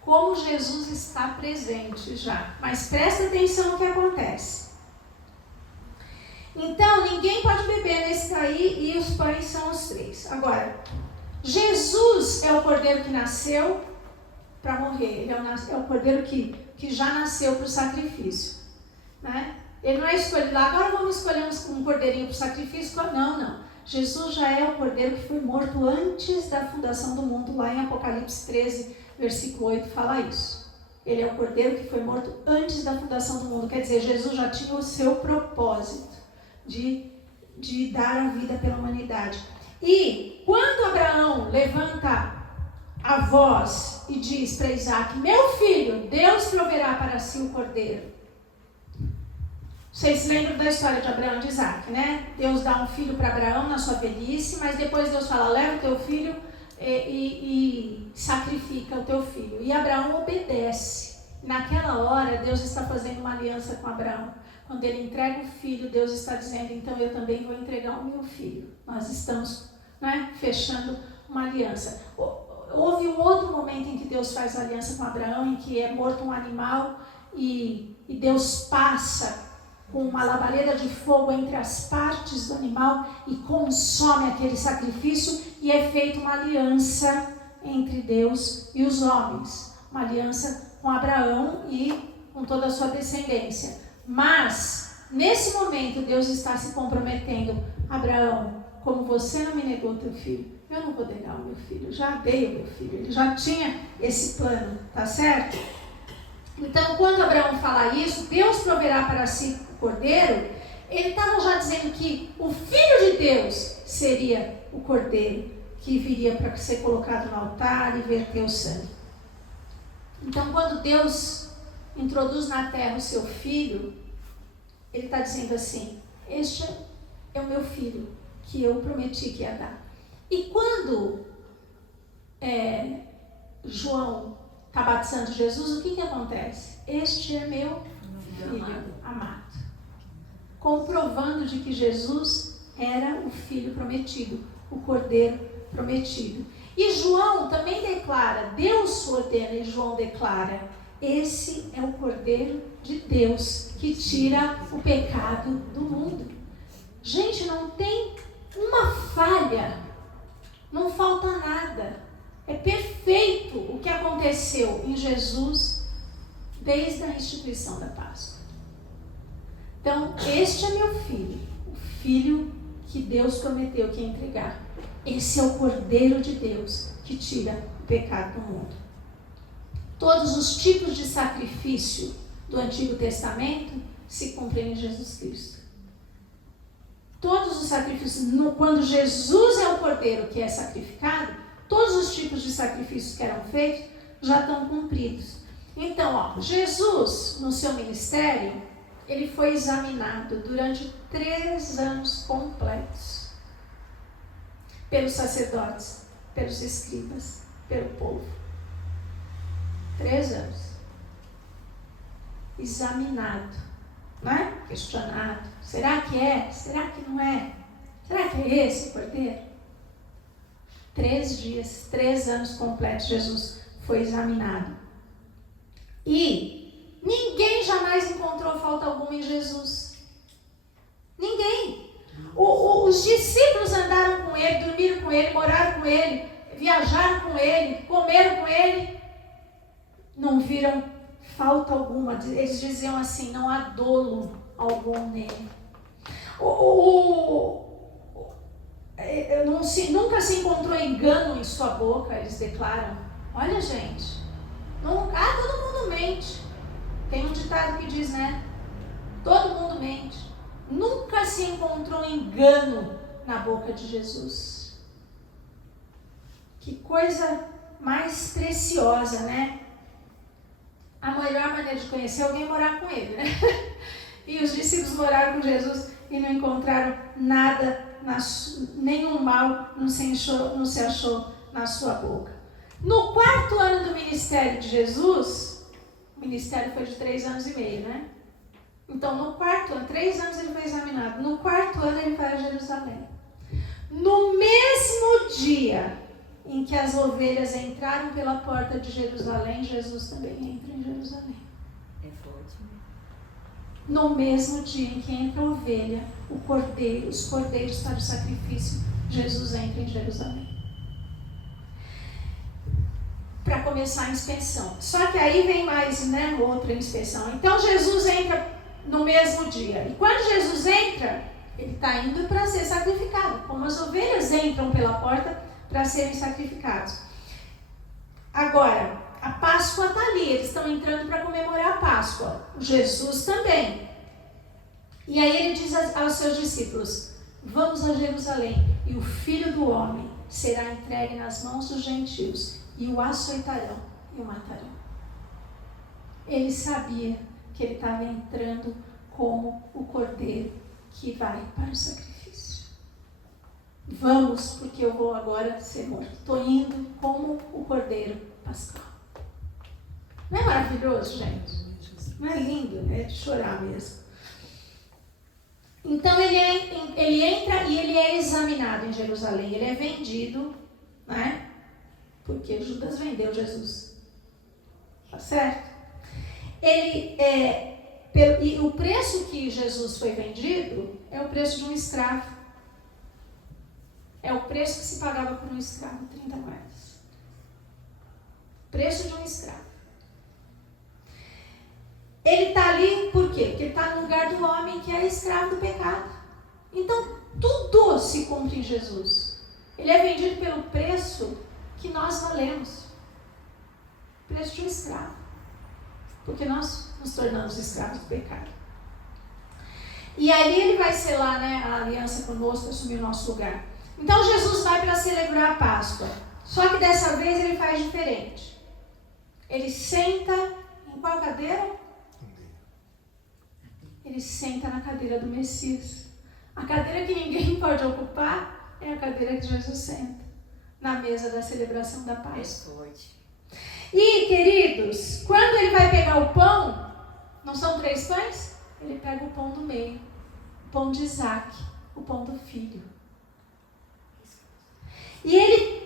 como Jesus está presente já. Mas presta atenção no que acontece. Então, ninguém pode beber nesse daí e os pães são os 3. Agora, Jesus é o cordeiro que nasceu para morrer. Ele é o cordeiro que já nasceu para o sacrifício. Né? Ele não é escolhido lá, agora vamos escolher um cordeirinho para o sacrifício. Não. Jesus já é o cordeiro que foi morto antes da fundação do mundo. Lá em Apocalipse 13, versículo 8, fala isso. Ele é o cordeiro que foi morto antes da fundação do mundo. Quer dizer, Jesus já tinha o seu propósito de dar a vida pela humanidade. E quando Abraão levanta a voz e diz para Isaac: meu filho, Deus proverá para si o cordeiro. Vocês se lembram da história de Abraão e de Isaac, né? Deus dá um filho para Abraão na sua velhice, mas depois Deus fala: leva o teu filho e sacrifica o teu filho. E Abraão obedece. Naquela hora, Deus está fazendo uma aliança com Abraão. Quando ele entrega o filho, Deus está dizendo: então eu também vou entregar o meu filho. Nós estamos, né, fechando uma aliança. Houve um outro momento em que Deus faz aliança com Abraão, em que é morto um animal e Deus passa com uma labareda de fogo entre as partes do animal e consome aquele sacrifício, e é feita uma aliança entre Deus e os homens. Uma aliança com Abraão e com toda a sua descendência. Mas, nesse momento, Deus está se comprometendo: Abraão, como você não me negou teu filho, eu não vou negar o meu filho, já dei o meu filho. Ele já tinha esse plano, tá certo? Então, quando Abraão fala isso, Deus proverá para si o cordeiro, ele estava já dizendo que o Filho de Deus seria o cordeiro que viria para ser colocado no altar e verter o sangue. Então, quando Deus introduz na terra o seu filho, ele está dizendo assim: este é o meu filho que eu prometi que ia dar. E quando João está batizando Jesus, o que acontece? Este é meu filho amado. Comprovando de que Jesus era o filho prometido, o cordeiro prometido. E João também declara, Deus ordena e João declara: esse é o cordeiro de Deus que tira o pecado do mundo. Gente, não tem uma falha, não falta nada. É perfeito o que aconteceu em Jesus desde a instituição da Páscoa. Então, este é meu filho, o filho que Deus prometeu que ia entregar. Esse é o Cordeiro de Deus que tira o pecado do mundo. Todos os tipos de sacrifício do Antigo Testamento se cumprem em Jesus Cristo. Todos os sacrifícios, quando Jesus é o Cordeiro que é sacrificado, todos os tipos de sacrifícios que eram feitos já estão cumpridos. Então, Jesus, no seu ministério, ele foi examinado durante 3 anos completos pelos sacerdotes, pelos escribas, pelo povo. 3 anos. Examinado, né? Questionado. Será que é? Será que não é? Será que é esse o cordeiro? 3 dias, 3 anos completos, Jesus foi examinado. E ninguém jamais encontrou falta alguma em Jesus. Ninguém. Os discípulos andaram com ele, dormiram com ele, moraram com ele, viajaram com ele, comeram com ele. Não viram falta alguma. Eles diziam assim: não há dolo algum nele. Nunca se encontrou engano em sua boca, eles declaram. Olha, gente, todo mundo mente. Tem um ditado que diz, né? Todo mundo mente. Nunca se encontrou engano na boca de Jesus. Que coisa mais preciosa, né? A melhor maneira de conhecer alguém é morar com ele, né? E os discípulos moraram com Jesus e não encontraram nada, nenhum mal não se achou na sua boca. No 4º ano do ministério de Jesus, o ministério foi de 3 anos e meio, né? Então, no quarto ano, 3 anos ele foi examinado. No quarto ano ele vai a Jerusalém. No mesmo dia em que as ovelhas entraram pela porta de Jerusalém, Jesus também entra em Jerusalém. É forte. No mesmo dia em que entra a ovelha, os cordeiros para o sacrifício, Jesus entra em Jerusalém. Para começar a inspeção. Só que aí vem mais, outra inspeção. Então Jesus entra no mesmo dia. E quando Jesus entra, ele está indo para ser sacrificado. Como as ovelhas entram pela porta para serem sacrificados. Agora, a Páscoa está ali. Eles estão entrando para comemorar a Páscoa. Jesus também. E aí ele diz aos seus discípulos: vamos a Jerusalém, e o Filho do Homem será entregue nas mãos dos gentios, e o açoitarão e o matarão. Ele sabia que ele estava entrando como o cordeiro que vai para o sacrifício. Vamos, porque eu vou agora ser morto. Estou indo como o cordeiro pascal. Não é maravilhoso, gente? Não é lindo? É de chorar mesmo. Então ele entra e ele é examinado em Jerusalém. Ele é vendido, né? Porque Judas vendeu Jesus. Tá certo? E o preço que Jesus foi vendido é o preço de um escravo. É o preço que se pagava por um escravo, 30 moedas. Preço de um escravo. Ele está ali por quê? Porque ele está no lugar do homem que é escravo do pecado. Então, tudo se cumpre em Jesus. Ele é vendido pelo preço que nós valemos. Preço de um escravo. Porque nós nos tornamos escravos do pecado. E aí ele vai selar, a aliança conosco, assumir o nosso lugar. Então Jesus vai para celebrar a Páscoa. Só que dessa vez ele faz diferente. Ele senta em qual cadeira? Ele senta na cadeira do Messias. A cadeira que ninguém pode ocupar é a cadeira que Jesus senta na mesa da celebração da Páscoa. E, queridos, quando ele vai pegar o pão, não são 3 pães? Ele pega o pão do meio, o pão de Isaac, o pão do filho. E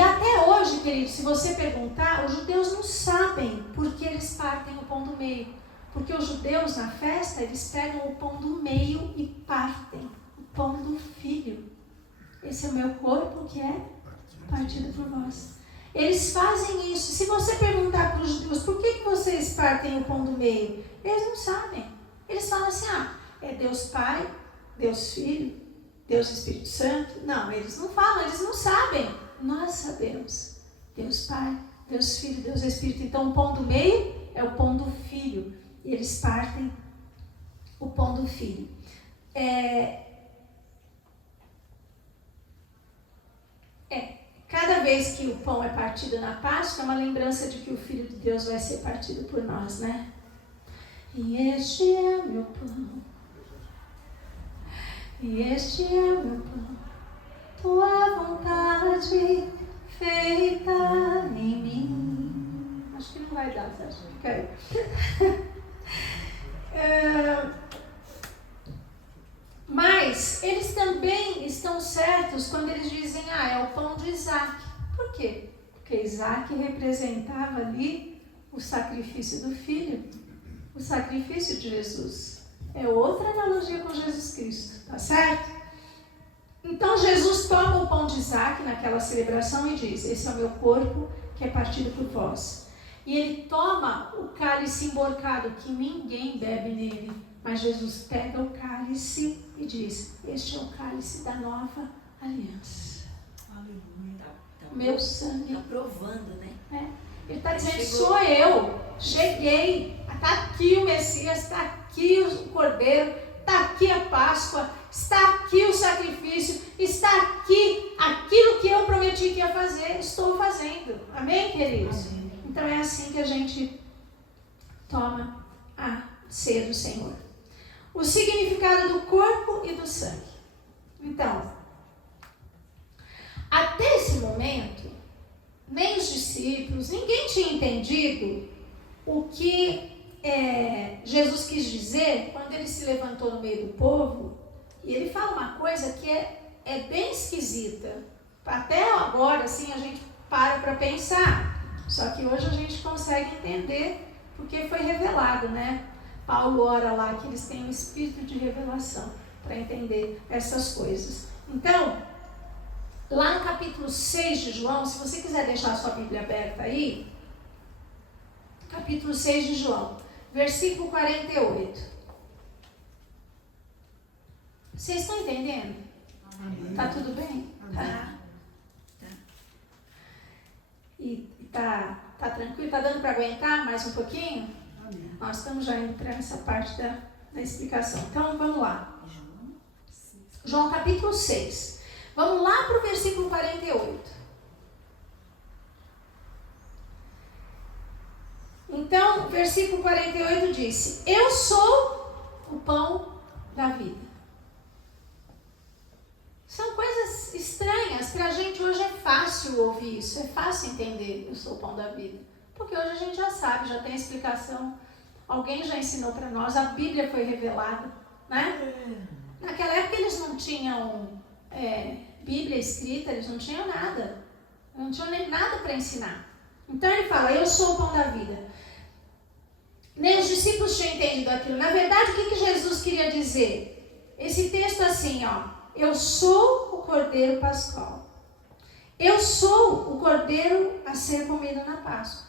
até hoje, queridos, se você perguntar, os judeus não sabem por que eles partem o pão do meio. Porque os judeus, na festa, eles pegam o pão do meio e partem o pão do filho. Esse é o meu corpo que é partido por vós. Eles fazem isso. Se você perguntar para os judeus, por que vocês partem o pão do meio? Eles não sabem. Eles falam assim, é Deus Pai, Deus Filho, Deus Espírito Santo. Não, eles não falam, eles não sabem. Nós sabemos. Deus Pai, Deus Filho, Deus Espírito. Então o pão do meio é o pão do Filho. E eles partem o pão do Filho. Cada vez que o pão é partido na Páscoa, é uma lembrança de que o Filho de Deus vai ser partido por nós, né? E este é meu pão. E este é meu pão. Tua vontade feita em mim. Acho que não vai dar, Sérgio. Fica aí. Mas eles também estão certos quando eles dizem, é o pão de Isaac. Por quê? Porque Isaac representava ali o sacrifício do filho, o sacrifício de Jesus. É outra analogia com Jesus Cristo, tá certo? Então Jesus toma o pão de Isaac naquela celebração e diz, esse é o meu corpo que é partido por vós. E ele toma o cálice emborcado, que ninguém bebe nele. Mas Jesus pega o cálice e diz, este é o cálice da nova aliança. Aleluia. Meu sangue. Está provando, né? Ele está dizendo, sou eu. Cheguei. Está aqui o Messias, está aqui o Cordeiro, está aqui a Páscoa, está aqui o sacrifício, está aqui aquilo que eu prometi que ia fazer, estou fazendo. Amém, queridos? Amém. Então é assim que a gente toma a ceia do Senhor. O significado do corpo e do sangue. Então, até esse momento, nem os discípulos, ninguém tinha entendido o que Jesus quis dizer quando ele se levantou no meio do povo, e ele fala uma coisa que é bem esquisita. Até agora, assim, a gente para pensar. Só que hoje a gente consegue entender porque foi revelado, né? Paulo ora lá que eles têm um espírito de revelação para entender essas coisas. Então, lá no capítulo 6 de João, se você quiser deixar a sua Bíblia aberta aí, capítulo 6 de João, versículo 48. Vocês estão entendendo? Amém. Tá tudo bem? Tá. E tá tranquilo? Tá dando para aguentar mais um pouquinho? Amém. Nós estamos já indo para essa parte da explicação. Então, vamos lá. João capítulo 6. Vamos lá para o versículo 48. Então, versículo 48 disse: Eu sou o pão da vida. São coisas estranhas, para a gente hoje é fácil ouvir isso, é fácil entender, eu sou o pão da vida. Porque hoje a gente já sabe, já tem explicação, alguém já ensinou para nós, a Bíblia foi revelada, né? Naquela época eles não tinham Bíblia escrita, eles não tinham nada, não tinham nem nada para ensinar. Então ele fala, eu sou o pão da vida. Nem os discípulos tinham entendido aquilo. Na verdade, o que Jesus queria dizer? Esse texto assim, ó. Eu sou o Cordeiro Pascal. Eu sou o Cordeiro a ser comido na Páscoa.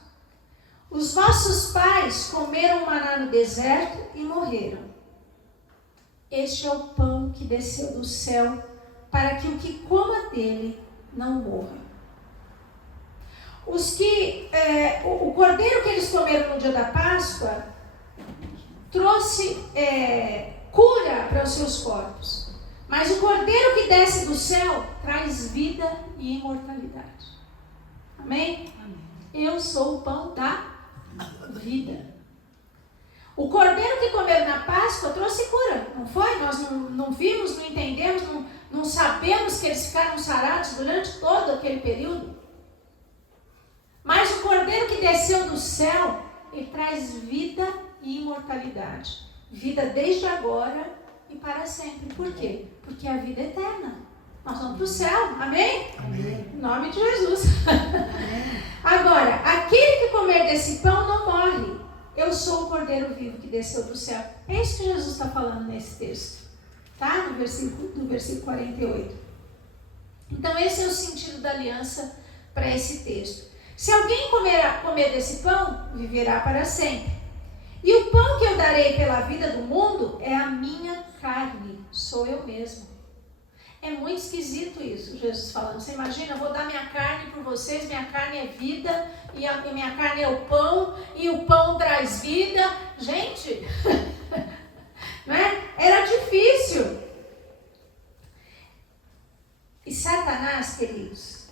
Os vossos pais comeram maná no deserto e morreram. Este é o pão que desceu do céu, para que o que coma dele não morra. O cordeiro que eles comeram no dia da Páscoa trouxe cura para os seus corpos. Mas o cordeiro que desce do céu traz vida e imortalidade. Amém? Amém. Eu sou o pão da vida. O cordeiro que comeram na Páscoa trouxe cura, não foi? Nós não vimos, não entendemos, não sabemos que eles ficaram sarados durante todo aquele período. Mas o cordeiro que desceu do céu, ele traz vida e imortalidade. Vida desde agora e para sempre. Por quê? Porque é a vida eterna. Nós vamos para o céu. Amém? Amém. Em nome de Jesus. Amém. Agora, aquele que comer desse pão não morre. Eu sou o Cordeiro vivo que desceu do céu. É isso que Jesus está falando nesse texto. Tá? Do versículo 48. Então, esse é o sentido da aliança para esse texto. Se alguém comer desse pão, viverá para sempre. E o pão que eu darei pela vida do mundo é a minha carne, sou eu mesmo. É muito esquisito isso, Jesus falando. Você imagina, eu vou dar minha carne por vocês, minha carne é vida, e a minha carne é o pão, e o pão traz vida. Gente, né? Era difícil. E Satanás, queridos,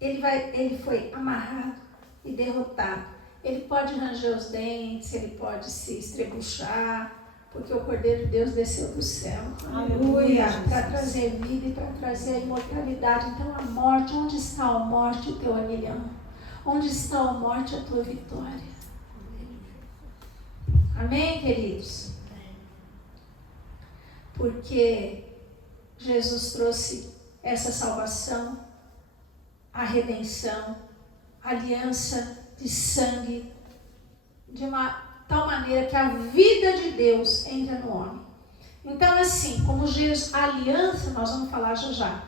ele foi amarrado e derrotado. Ele pode ranger os dentes, ele pode se estrebuchar, porque o Cordeiro de Deus desceu do céu. Aleluia! Para trazer vida e para trazer a imortalidade. Então a morte, onde está a morte, o teu aguilhão? Onde está a morte, a tua vitória? Amém, queridos? Porque Jesus trouxe essa salvação, a redenção, a aliança de sangue, de uma tal maneira que a vida de Deus entra no homem. Então, assim, como a aliança, nós vamos falar já.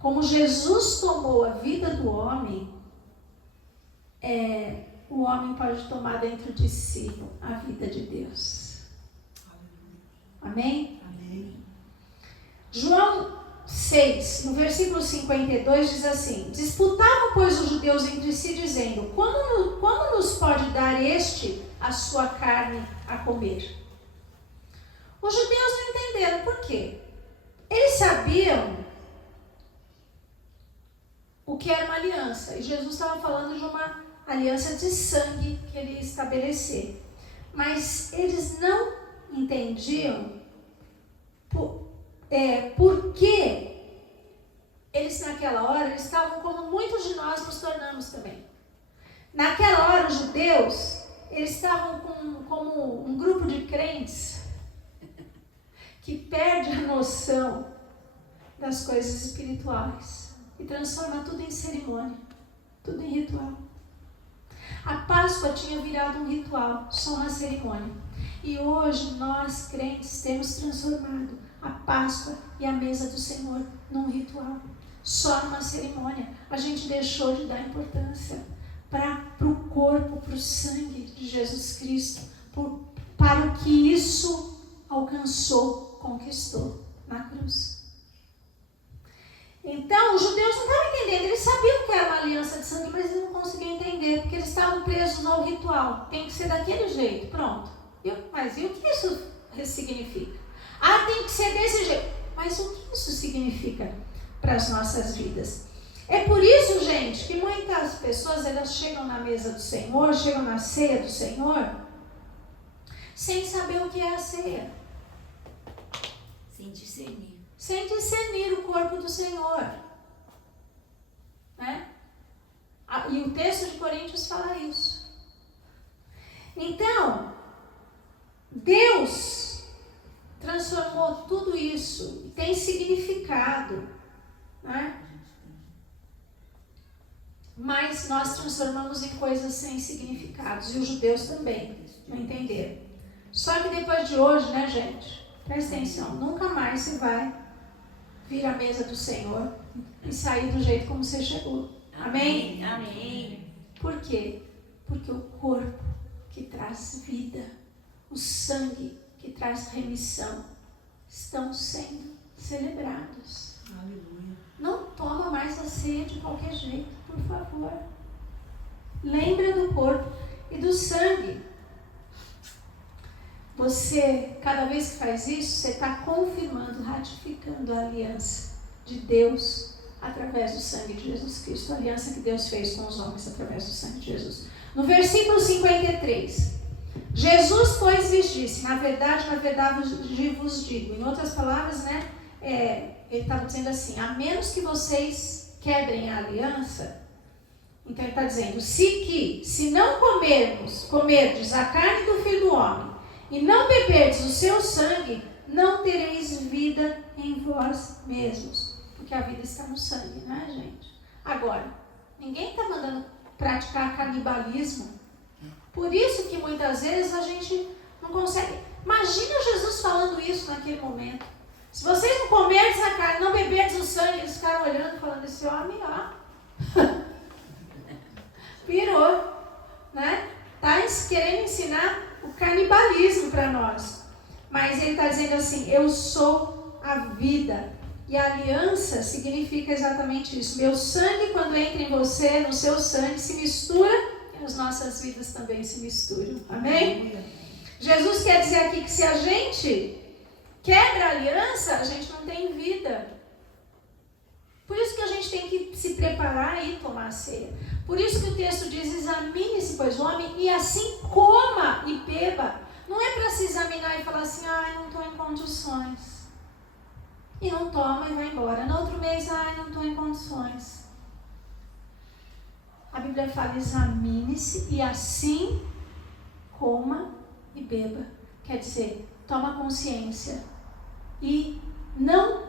Como Jesus tomou a vida do homem, o homem pode tomar dentro de si a vida de Deus. Amém? Amém. João 6, no versículo 52, diz assim: disputavam, pois, os judeus entre si, dizendo: como nos pode dar este a sua carne a comer? Os judeus não entenderam por quê. Eles sabiam o que era uma aliança, e Jesus estava falando de uma aliança de sangue que ele ia estabelecer. Mas eles não entendiam porque eles naquela hora eles estavam como muitos de nós nos tornamos também. Naquela hora os judeus, eles estavam como um grupo de crentes que perde a noção das coisas espirituais e transforma tudo em cerimônia, tudo em ritual. A Páscoa tinha virado um ritual, só uma cerimônia. E hoje nós, crentes, temos transformado a Páscoa e a mesa do Senhor num ritual, só numa cerimônia. A gente deixou de dar importância para o corpo, para o sangue de Jesus Cristo, para o que isso alcançou, conquistou na cruz. Então, os judeus não estavam entendendo, eles sabiam que era uma aliança de sangue, mas eles não conseguiam entender, porque eles estavam presos ao ritual. Tem que ser daquele jeito, pronto. Mas e o que isso significa? Ah, tem que ser desse jeito. Mas o que isso significa para as nossas vidas? É por isso, gente, que muitas pessoas, elas chegam na mesa do Senhor, chegam na ceia do Senhor, sem saber o que é a ceia. Sem discernir o corpo do Senhor. Né? E o texto de Coríntios fala isso. Então, Deus transformou tudo isso, tem significado, né? Mas nós transformamos em coisas sem significados, e os judeus também não entenderam. Só que depois de hoje, né, gente, presta atenção, nunca mais você vai vir à mesa do Senhor e sair do jeito como você chegou. Amém? Amém. Por quê? Porque o corpo que traz vida, o sangue que traz remissão, estão sendo celebrados. Aleluia. Não toma mais a ceia de qualquer jeito, por favor. Lembra do corpo e do sangue. Você, cada vez que faz isso, você está confirmando, ratificando a aliança de Deus através do sangue de Jesus Cristo. A aliança que Deus fez com os homens através do sangue de Jesus. No versículo 53, Jesus, pois, lhes disse, na verdade vos digo. Em outras palavras, né, ele estava dizendo assim, a menos que vocês quebrem a aliança, então ele está dizendo, se não comerdes a carne do Filho do Homem, e não beberdes o seu sangue, não tereis vida em vós mesmos. Porque a vida está no sangue, né, gente? Agora, ninguém está mandando praticar canibalismo. Por isso que muitas vezes a gente não consegue. Imagina Jesus falando isso naquele momento. Se vocês não comerdes a carne, não beberdes o sangue, eles ficaram olhando, falando, esse homem, ó, pirou, né? Está querendo ensinar o canibalismo para nós. Mas ele está dizendo assim, eu sou a vida. E a aliança significa exatamente isso. Meu sangue, quando entra em você, no seu sangue, se mistura, e as nossas vidas também se misturam. Amém? Jesus quer dizer aqui que se a gente quebra a aliança, a gente não tem vida. Por isso que a gente tem que se preparar e tomar a ceia. Por isso que o texto diz, examine-se, pois, o homem, e assim coma e beba. Não é para se examinar e falar assim, não estou em condições. E não toma e vai embora. No outro mês, não estou em condições. A Bíblia fala, examine-se e assim coma e beba. Quer dizer, toma consciência e não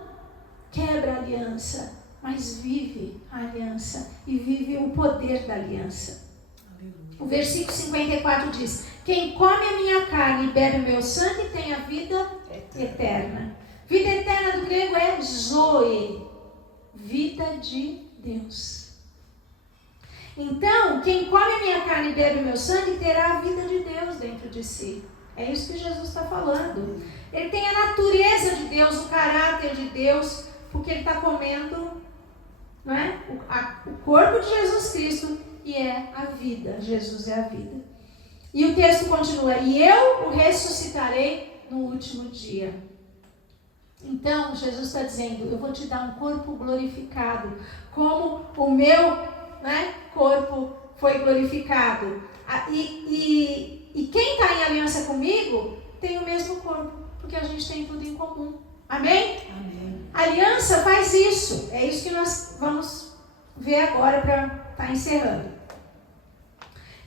quebra a aliança, mas vive a aliança e vive o poder da aliança. Aleluia. O versículo 54 diz, quem come a minha carne e bebe o meu sangue tem a vida eterna. Vida eterna do grego é zoe, vida de Deus. Então, quem come a minha carne e bebe o meu sangue terá a vida de Deus dentro de si. É isso que Jesus está falando. Ele tem a natureza de Deus, o caráter de Deus, porque ele está comendo, não é? O corpo de Jesus Cristo e é a vida. Jesus é a vida. E o texto continua, e eu o ressuscitarei no último dia. Então, Jesus está dizendo, eu vou te dar um corpo glorificado, como o meu, né, corpo foi glorificado. E quem está em aliança comigo tem o mesmo corpo, porque a gente tem tudo em comum. Amém? Amém. A aliança faz isso. É isso que nós vamos ver agora para estar encerrando.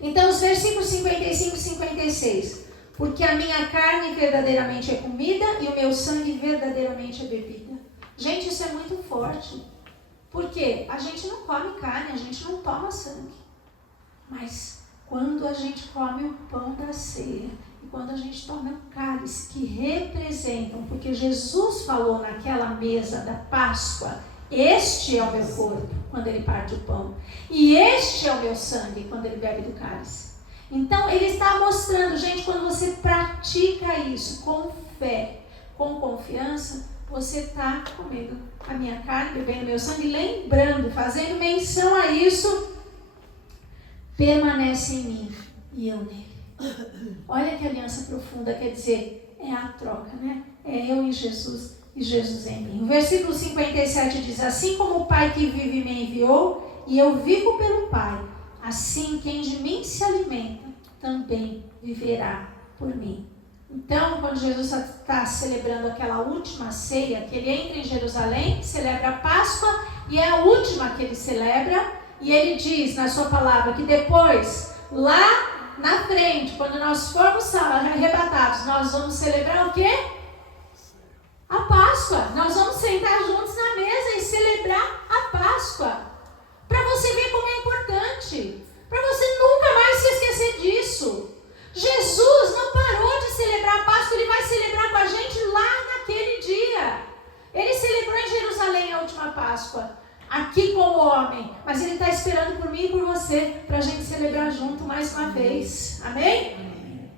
Então, os versículos 55 e 56. Porque a minha carne verdadeiramente é comida e o meu sangue verdadeiramente é bebida. Gente, isso é muito forte. Porque a gente não come carne, a gente não toma sangue. Mas quando a gente come o pão da ceia, e quando a gente toma o cálice, que representam, porque Jesus falou naquela mesa da Páscoa, este é o meu corpo, quando ele parte o pão, e este é o meu sangue, quando ele bebe do cálice. Então ele está mostrando, gente, quando você pratica isso com fé, com confiança, você está comendo a minha carne, bebendo meu sangue, lembrando, fazendo menção a isso, permanece em mim e eu nele. Olha que aliança profunda, quer dizer, é a troca, né? É eu em Jesus e Jesus em mim. O versículo 57 diz, assim como o Pai que vive me enviou e eu vivo pelo Pai, assim quem de mim se alimenta também viverá por mim. Então, quando Jesus está celebrando aquela última ceia, que ele entra em Jerusalém, celebra a Páscoa, e é a última que ele celebra, e ele diz na sua palavra que depois, lá na frente, quando nós formos arrebatados, nós vamos celebrar o quê? A Páscoa. Nós vamos sentar juntos na mesa e celebrar a Páscoa. Para você ver como é importante. Para você nunca mais se esquecer disso. Jesus não parou de celebrar a Páscoa, ele vai celebrar com a gente lá naquele dia. Ele celebrou em Jerusalém a última Páscoa, aqui como homem, mas ele está esperando por mim e por você, para a gente celebrar junto mais uma vez. Amém? Amém?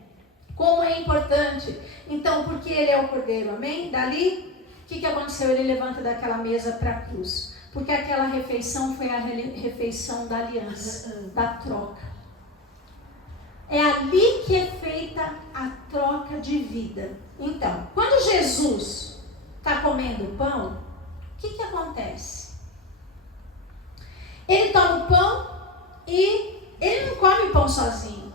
Como é importante. Então, porque ele é o Cordeiro, amém? Dali, o que aconteceu? Ele levanta daquela mesa para a cruz. Porque aquela refeição foi a refeição da aliança, da troca. É ali que é feita a troca de vida. Então, quando Jesus está comendo o pão, o que acontece? Ele toma o pão e ele não come o pão sozinho.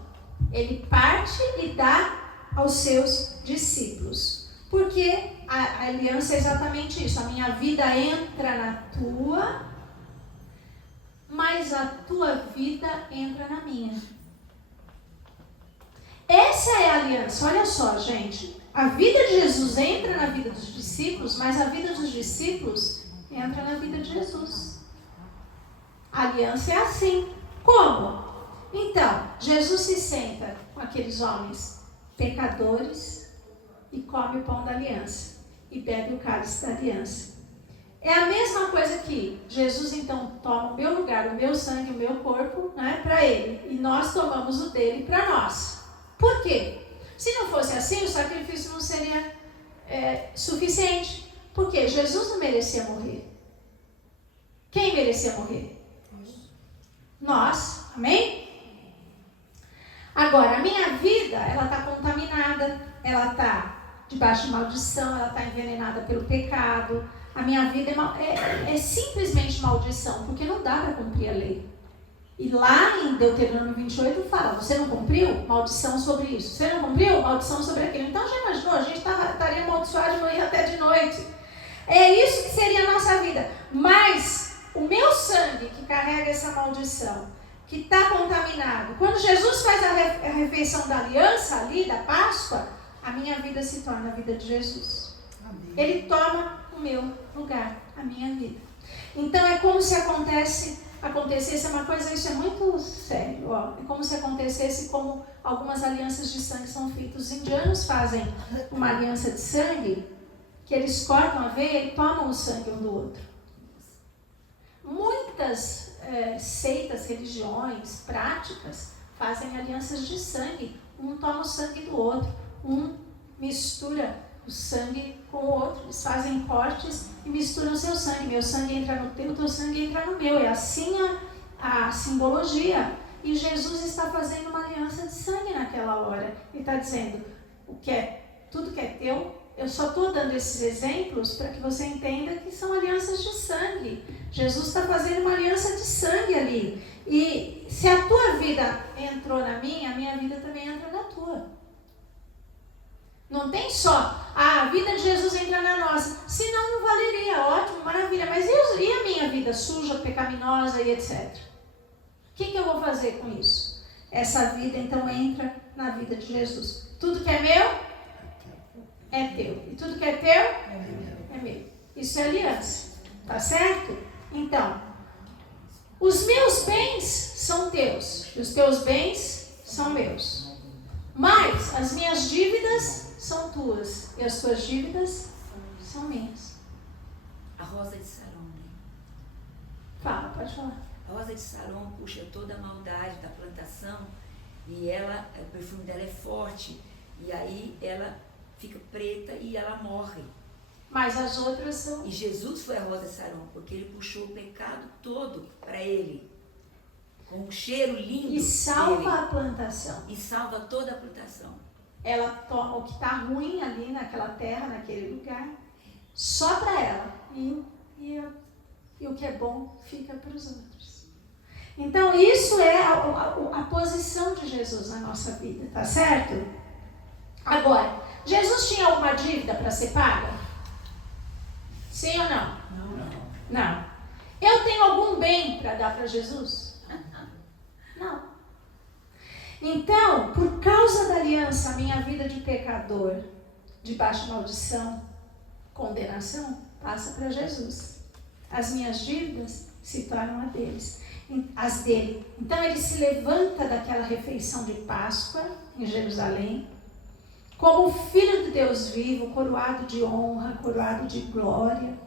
Ele parte e dá aos seus discípulos. Porque a aliança é exatamente isso. A minha vida entra na tua, mas a tua vida entra na minha. Essa é a aliança. Olha só, gente. A vida de Jesus entra na vida dos discípulos, mas a vida dos discípulos entra na vida de Jesus. A aliança é assim. Como? Então, Jesus se senta com aqueles homens pecadores e come o pão da aliança e bebe o cálice da aliança. É a mesma coisa que Jesus então toma o meu lugar, o meu sangue, o meu corpo, né, para ele, e nós tomamos o dele para nós. Por quê? Se não fosse assim, o sacrifício não seria suficiente. Porque Jesus não merecia morrer. Quem merecia morrer? Nós. Amém? Agora, a minha vida, ela está contaminada, ela está debaixo de maldição, ela está envenenada pelo pecado. A minha vida é simplesmente maldição, porque não dá para cumprir a lei. E lá em Deuteronômio 28 fala, você não cumpriu? Maldição sobre isso. Você não cumpriu? Maldição sobre aquilo. Então já imaginou? A gente estaria amaldiçoado de manhã até de noite. É isso que seria a nossa vida. Mas o meu sangue que carrega essa maldição, que está contaminado, quando Jesus faz a refeição da aliança ali, da Páscoa, a minha vida se torna a vida de Jesus. Amém. Ele toma o meu lugar, a minha vida. Então é como se acontecesse uma coisa, isso é muito sério, ó. É como se acontecesse como algumas alianças de sangue são feitas. Os indianos fazem uma aliança de sangue, que eles cortam a veia e tomam o sangue um do outro. Muitas seitas, religiões, práticas, fazem alianças de sangue. Um toma o sangue do outro, um mistura o sangue com o outro, eles fazem cortes e misturam o seu sangue. Meu sangue entra no teu sangue entra no meu. É assim a simbologia. E Jesus está fazendo uma aliança de sangue naquela hora. Ele está dizendo, tudo que é teu, eu só estou dando esses exemplos para que você entenda que são alianças de sangue. Jesus está fazendo uma aliança de sangue ali. E se a tua vida entrou na minha, a minha vida também entra na tua. Não tem só, a vida de Jesus entra na nossa, senão não valeria, ótimo, maravilha, mas e a minha vida suja, pecaminosa e etc? O que eu vou fazer com isso? essa vida então entra na vida de Jesus. Tudo que é meu, é teu. E tudo que é teu, é meu. Isso é aliança. Tá certo? Então, os meus bens são teus. E os teus bens são meus. Mas as minhas dívidas são tuas. E as tuas dívidas são minhas. A rosa de Saron, né? Fala, pode falar. A rosa de Saron puxa toda a maldade da plantação e ela, o perfume dela é forte. E aí ela fica preta e ela morre. Mas as outras são... E Jesus foi a rosa de Saron, porque ele puxou o pecado todo para ele. Com um cheiro lindo. E salva dele. a plantação. E salva toda a plantação. Ela toma o que está ruim ali naquela terra, naquele lugar, só para ela. E o que é bom fica para os outros. Então isso é a posição de Jesus na nossa vida, tá certo? Agora, Jesus tinha alguma dívida para ser paga? Sim ou não? Não. Eu tenho algum bem para dar para Jesus? Não. Então, por causa da aliança, a minha vida de pecador, debaixo de maldição, condenação, passa para Jesus. As minhas dívidas se tornam as dele. Então ele se levanta daquela refeição de Páscoa em Jerusalém, como Filho de Deus vivo, coroado de honra, coroado de glória.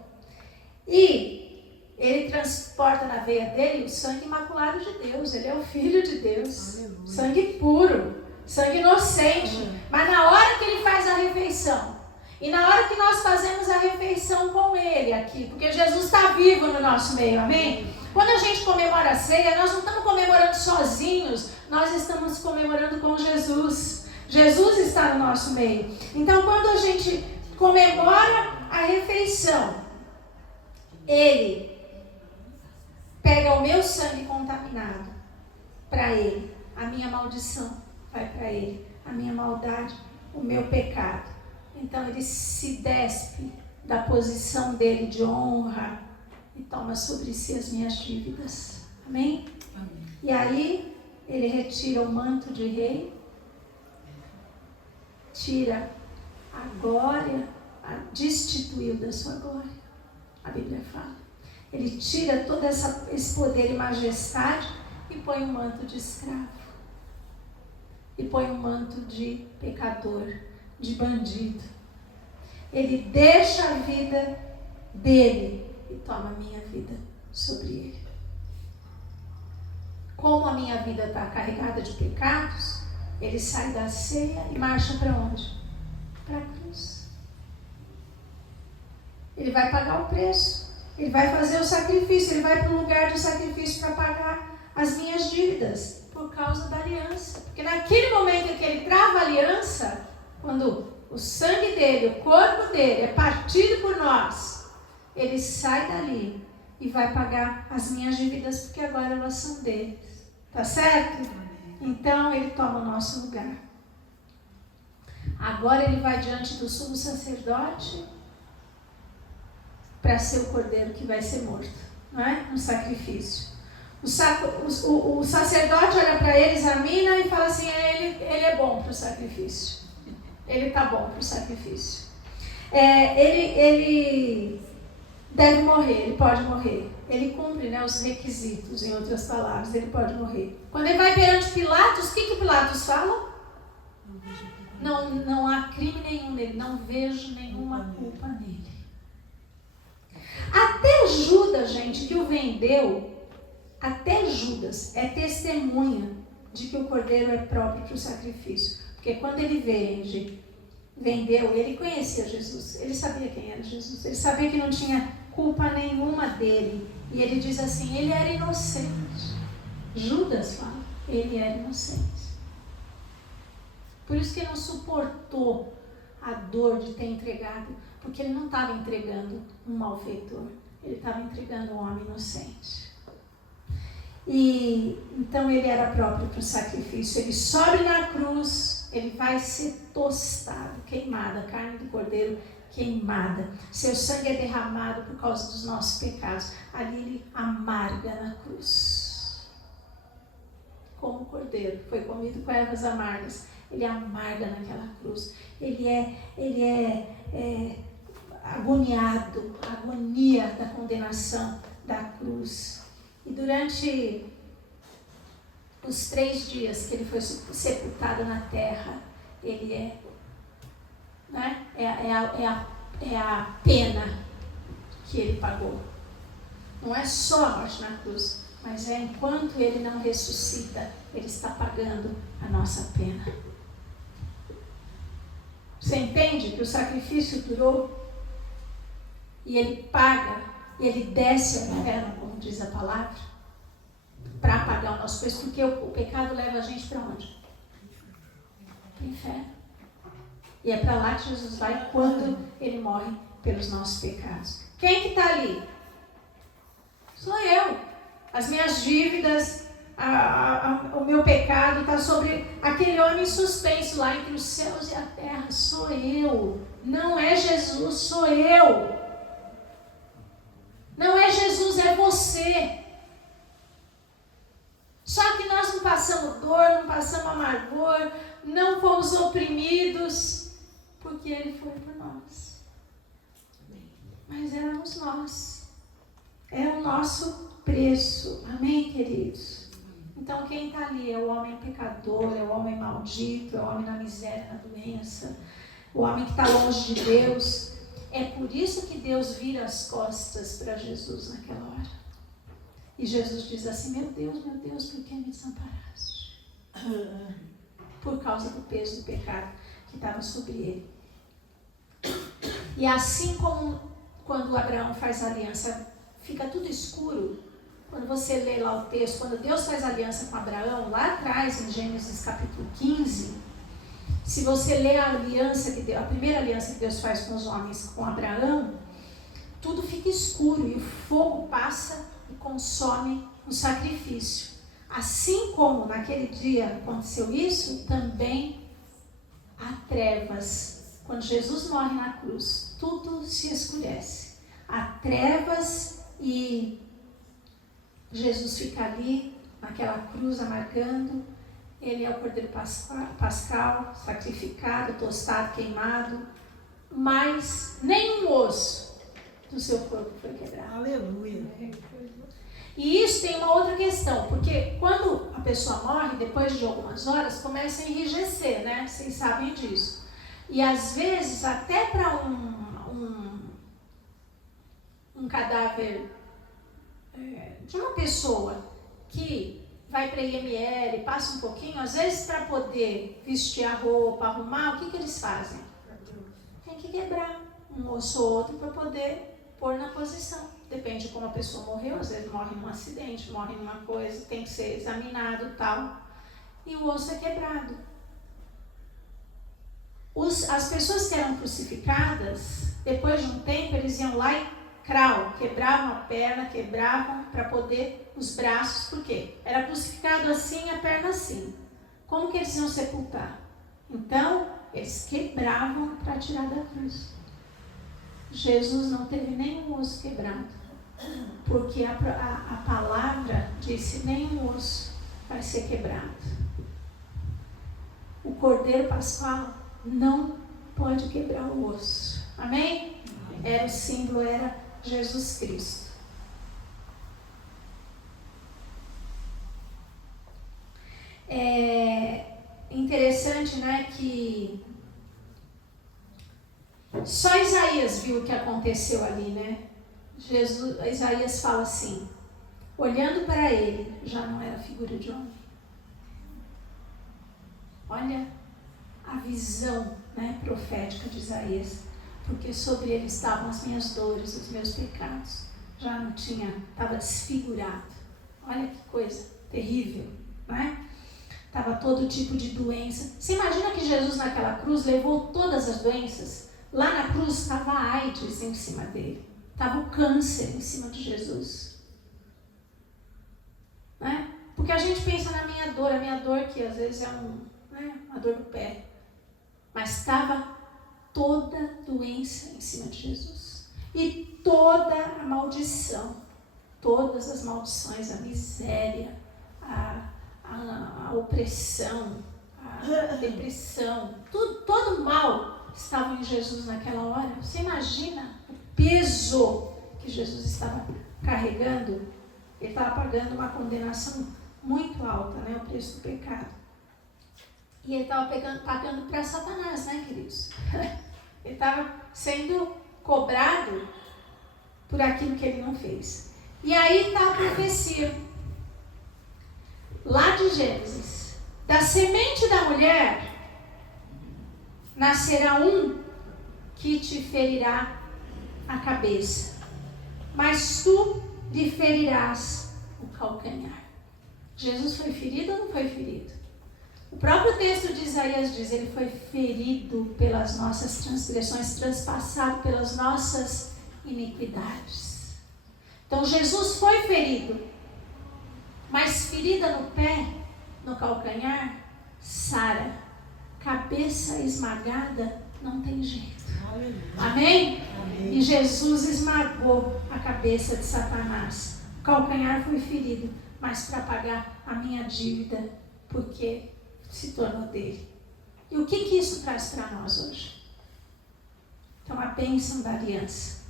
E ele transporta na veia dele o sangue imaculado de Deus. Ele é o Filho de Deus. Aleluia. Sangue puro, sangue inocente. Mas na hora que ele faz a refeição, e na hora que nós fazemos a refeição com ele aqui, porque Jesus está vivo no nosso meio, amém? Quando a gente comemora a ceia, nós não estamos comemorando sozinhos, nós estamos comemorando com Jesus. Jesus está no nosso meio. Então, quando a gente comemora a refeição, ele pega o meu sangue contaminado para ele, a minha maldição vai para ele, a minha maldade, o meu pecado. Então ele se despe da posição dele de honra e toma sobre si as minhas dívidas. Amém? Amém. E aí ele retira o manto de rei, tira a glória, destituiu da sua glória. A Bíblia fala. Ele tira todo esse poder e majestade e põe um manto de escravo. E põe um manto de pecador, de bandido. Ele deixa a vida dele e toma a minha vida sobre ele. Como a minha vida está carregada de pecados, ele sai da ceia e marcha para onde? Para a cruz. Ele vai pagar o preço. Ele vai fazer o sacrifício. Ele vai para o lugar do sacrifício para pagar as minhas dívidas por causa da aliança. Porque naquele momento em que ele trava a aliança, quando o sangue dele, o corpo dele é partido por nós, ele sai dali e vai pagar as minhas dívidas, porque agora elas são dele. Tá certo? Então ele toma o nosso lugar. Agora ele vai diante do sumo sacerdote para ser o cordeiro que vai ser morto, não é? No sacrifício. O sacerdote olha para ele, examina e fala assim: ele é bom para o sacrifício. Ele está bom para o sacrifício. Ele deve morrer, ele pode morrer. Ele cumpre, né, os requisitos, em outras palavras, ele pode morrer. Quando ele vai perante Pilatos, o que Pilatos fala? Não há crime nenhum nele, não vejo nenhuma culpa nele. Até Judas, gente, que o vendeu, até Judas é testemunha de que o cordeiro é próprio para o sacrifício. Porque quando ele vendeu, ele conhecia Jesus, ele sabia quem era Jesus, ele sabia que não tinha culpa nenhuma dele. E ele diz assim, ele era inocente. Judas fala, ele era inocente. Por isso que ele não suportou a dor de ter entregado, porque ele não estava entregando um malfeitor, ele estava entregando um homem inocente. E então ele era próprio para o sacrifício. Ele sobe na cruz, ele vai ser tostado, queimado, a carne do cordeiro queimada. Seu sangue é derramado por causa dos nossos pecados. Ali ele amarga na cruz. como o cordeiro, foi comido com ervas amargas. Ele amarga naquela cruz. Ele é agoniado, a agonia da condenação da cruz. E durante os 3 dias que ele foi sepultado na terra, ele é a pena que ele pagou. Não é só a morte na cruz, mas enquanto ele não ressuscita, ele está pagando a nossa pena. Você entende que o sacrifício durou? E ele paga, e ele desce ao inferno, como diz a palavra, para pagar o nosso preço, porque o pecado leva a gente para onde? Para o inferno. E é para lá que Jesus vai quando ele morre pelos nossos pecados. Quem que está ali? Sou eu. As minhas dívidas, o meu pecado está sobre aquele homem suspenso lá entre os céus e a terra. Sou eu. Não é Jesus, sou eu. Não é Jesus, é você. Só que nós não passamos dor, não passamos amargor, não fomos oprimidos, porque Ele foi por nós. Mas éramos nós. É o nosso preço. Amém, queridos? Então quem está ali é o homem pecador, é o homem maldito, é o homem na miséria, na doença, o homem que está longe de Deus. É por isso que Deus vira as costas para Jesus naquela hora. E Jesus diz assim: meu Deus, por que me desamparaste? Por causa do peso do pecado que estava sobre ele. E assim como quando Abraão faz aliança, fica tudo escuro. Quando você lê lá o texto, quando Deus faz aliança com Abraão, lá atrás em Gênesis capítulo 15, se você ler a aliança que Deus, a primeira aliança que Deus faz com os homens, com Abraão, tudo fica escuro e o fogo passa e consome o sacrifício. Assim como naquele dia aconteceu isso, também há trevas. Quando Jesus morre na cruz, tudo se escurece. Há trevas e Jesus fica ali, naquela cruz amargando. Ele é o cordeiro pascal, sacrificado, tostado, queimado, mas nenhum osso do seu corpo foi quebrado. Aleluia. E isso tem uma outra questão, porque quando a pessoa morre, depois de algumas horas, começa a enrijecer, né? Vocês sabem disso. E às vezes, até para um cadáver de uma pessoa que vai para a IML, passa um pouquinho, às vezes para poder vestir a roupa, arrumar, o que eles fazem? Tem que quebrar um osso ou outro para poder pôr na posição. Depende de como a pessoa morreu, às vezes morre num acidente, morre numa coisa, tem que ser examinado e tal. E o osso é quebrado. As pessoas que eram crucificadas, depois de um tempo, eles iam lá e quebravam a perna, quebravam para poder os braços, por quê? Era crucificado assim, a perna assim. Como que eles iam sepultar? Então, eles quebravam para tirar da cruz. Jesus não teve nenhum osso quebrado, porque a palavra disse: nenhum osso vai ser quebrado. O cordeiro pascal não pode quebrar o osso. Amém? Era o símbolo, era Jesus Cristo. É interessante, né, que só Isaías viu o que aconteceu ali, né? Isaías fala assim: olhando para ele, já não era figura de homem. Olha a visão, né, profética de Isaías. Porque sobre ele estavam as minhas dores, os meus pecados. Já não tinha, estava desfigurado. Olha que coisa terrível, né? Estava todo tipo de doença. Você imagina que Jesus naquela cruz levou todas as doenças? Lá na cruz estava a AIDS em cima dele. Estava o câncer em cima de Jesus. Né? Porque a gente pensa na minha dor que às vezes é uma dor no pé. Mas estava toda doença em cima de Jesus. E toda a maldição, todas as maldições, a miséria, a opressão, a depressão, todo mal estava em Jesus naquela hora. Você imagina o peso que Jesus estava carregando? Ele estava pagando uma condenação muito alta, né? O preço do pecado. E ele estava pagando para Satanás, né, queridos? Ele estava sendo cobrado por aquilo que ele não fez. E aí está a profecia, lá de Gênesis. Da semente da mulher nascerá um que te ferirá a cabeça, mas tu lhe ferirás o calcanhar. Jesus foi ferido ou não foi ferido? O próprio texto de Isaías diz, ele foi ferido pelas nossas transgressões, transpassado pelas nossas iniquidades. Então Jesus foi ferido, mas ferida no pé, no calcanhar, sara. Cabeça esmagada, não tem jeito. Amém? Amém. E Jesus esmagou a cabeça de Satanás. O calcanhar foi ferido, mas para pagar a minha dívida, porque se tornou dele. E o que isso traz para nós hoje? Então, a bênção da aliança.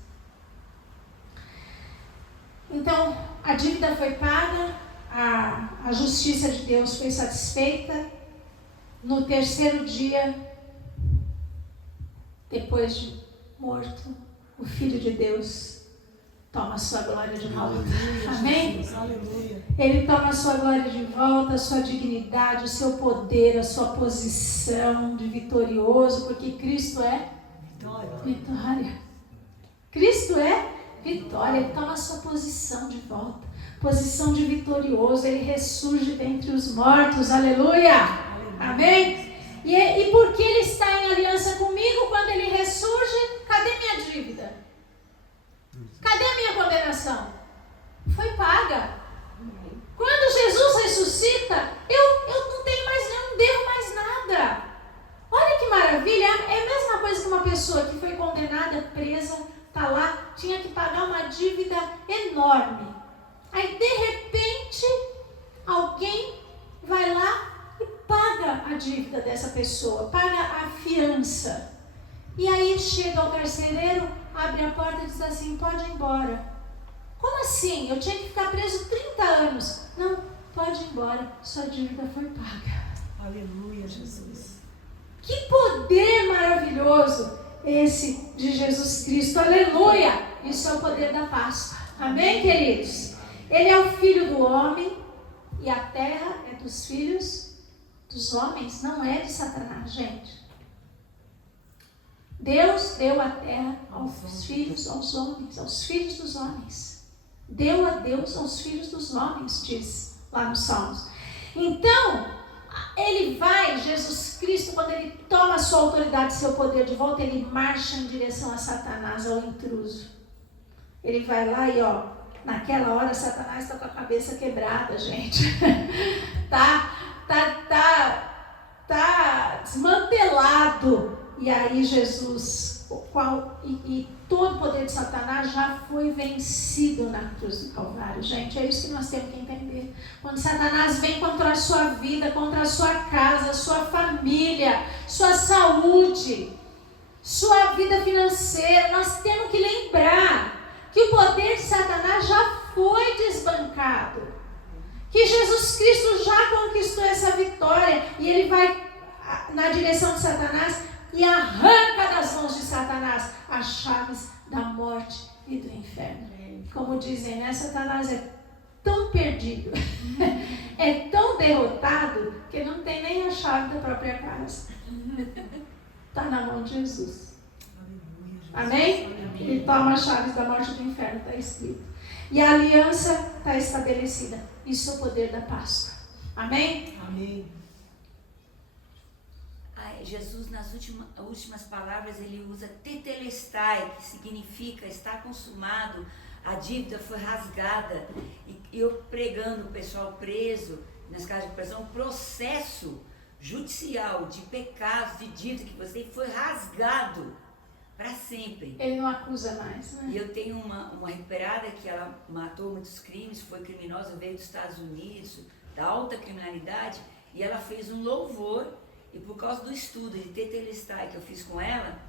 Então, a dívida foi paga, a justiça de Deus foi satisfeita. No terceiro dia, depois de morto, o Filho de Deus toma a sua glória de volta. Amém? Aleluia. Ele toma a sua glória de volta, a sua dignidade, o seu poder, a sua posição de vitorioso, porque Cristo é vitória. Cristo é vitória. Ele toma a sua posição de volta, posição de vitorioso. Ele ressurge dentre os mortos. Aleluia! Amém? E porque ele está em aliança comigo, quando ele ressurge, cadê minha dívida? Cadê a minha condenação? Foi paga. Quando Jesus ressuscita, eu não tenho mais, eu não devo mais nada. Olha que maravilha. É a mesma coisa que uma pessoa que foi condenada, presa, está lá, tinha que pagar uma dívida enorme. Aí, de repente, alguém vai lá e paga a dívida dessa pessoa, paga a fiança. E aí chega o carcereiro, abre a porta e diz assim, pode ir embora. Como assim? Eu tinha que ficar preso 30 anos. Não, pode ir embora, sua dívida foi paga. Aleluia, Jesus. Que poder maravilhoso esse de Jesus Cristo. Aleluia! Isso é o poder da Páscoa. Amém, queridos? Ele é o Filho do homem e a terra é dos filhos dos homens, não é de Satanás, gente. Deus deu a terra aos filhos, aos homens, aos filhos dos homens. Deu a Deus aos filhos dos homens, diz lá nos Salmos. Então, ele vai, Jesus Cristo, quando ele toma a sua autoridade e seu poder de volta, ele marcha em direção a Satanás, ao intruso. Ele vai lá e, naquela hora, Satanás está com a cabeça quebrada, gente. Tá desmantelado. E aí Jesus, e todo o poder de Satanás já foi vencido na cruz do Calvário. Gente, é isso que nós temos que entender. Quando Satanás vem contra a sua vida, contra a sua casa, sua família, sua saúde, sua vida financeira, nós temos que lembrar que o poder de Satanás já foi desbancado. Que Jesus Cristo já conquistou essa vitória. E ele vai na direção de Satanás e arranca das mãos de Satanás as chaves da morte e do inferno. Como dizem, né? Satanás é tão perdido, é tão derrotado, que não tem nem a chave da própria casa. Está na mão de Jesus. Amém? Ele toma as chaves da morte e do inferno, está escrito. E a aliança está estabelecida. Isso é o poder da Páscoa. Amém? Amém. Jesus, nas últimas palavras, ele usa tetelestai, que significa está consumado, a dívida foi rasgada. E eu pregando o pessoal preso, nas casas de prisão, processo judicial de pecados, de dívida que você foi rasgado para sempre. Ele não acusa mais, né? E eu tenho uma recuperada que ela matou muitos crimes, foi criminosa, veio dos Estados Unidos, da alta criminalidade, e ela fez um louvor, e por causa do estudo de Tetelestai que eu fiz com ela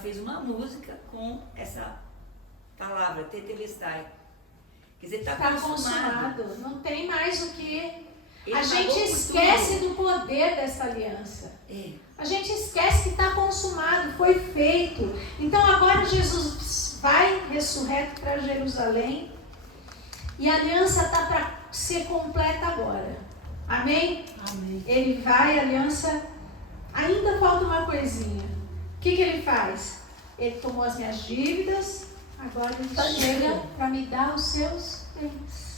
fez uma música com essa palavra, Tetelestai. Quer dizer, está consumado. Não tem mais o que... Ele a gente pagou por esquece tudo. do poder dessa aliança. É. A gente esquece que está consumado, foi feito. Então agora Jesus vai ressurreto para Jerusalém e a aliança está para ser completa agora. Amém? Amém. Ele vai, a aliança, ainda falta uma coisinha. O que ele faz? Ele tomou as minhas dívidas, agora ele chega para me dar os seus bens.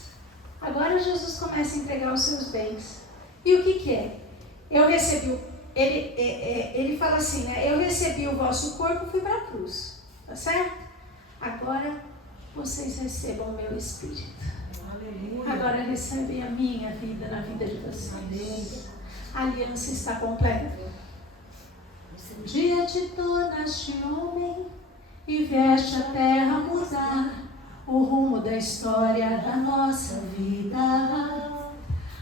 Agora Jesus começa a entregar os seus bens. E o que é? Eu recebi, ele fala assim, né? Eu recebi o vosso corpo e fui para a cruz. Tá certo? Agora vocês recebam o meu espírito. Aleluia. Agora recebem a minha vida na vida de vocês. A aliança está completa. Um dia te tornaste homem e vieste a terra mudar o rumo da história da nossa vida.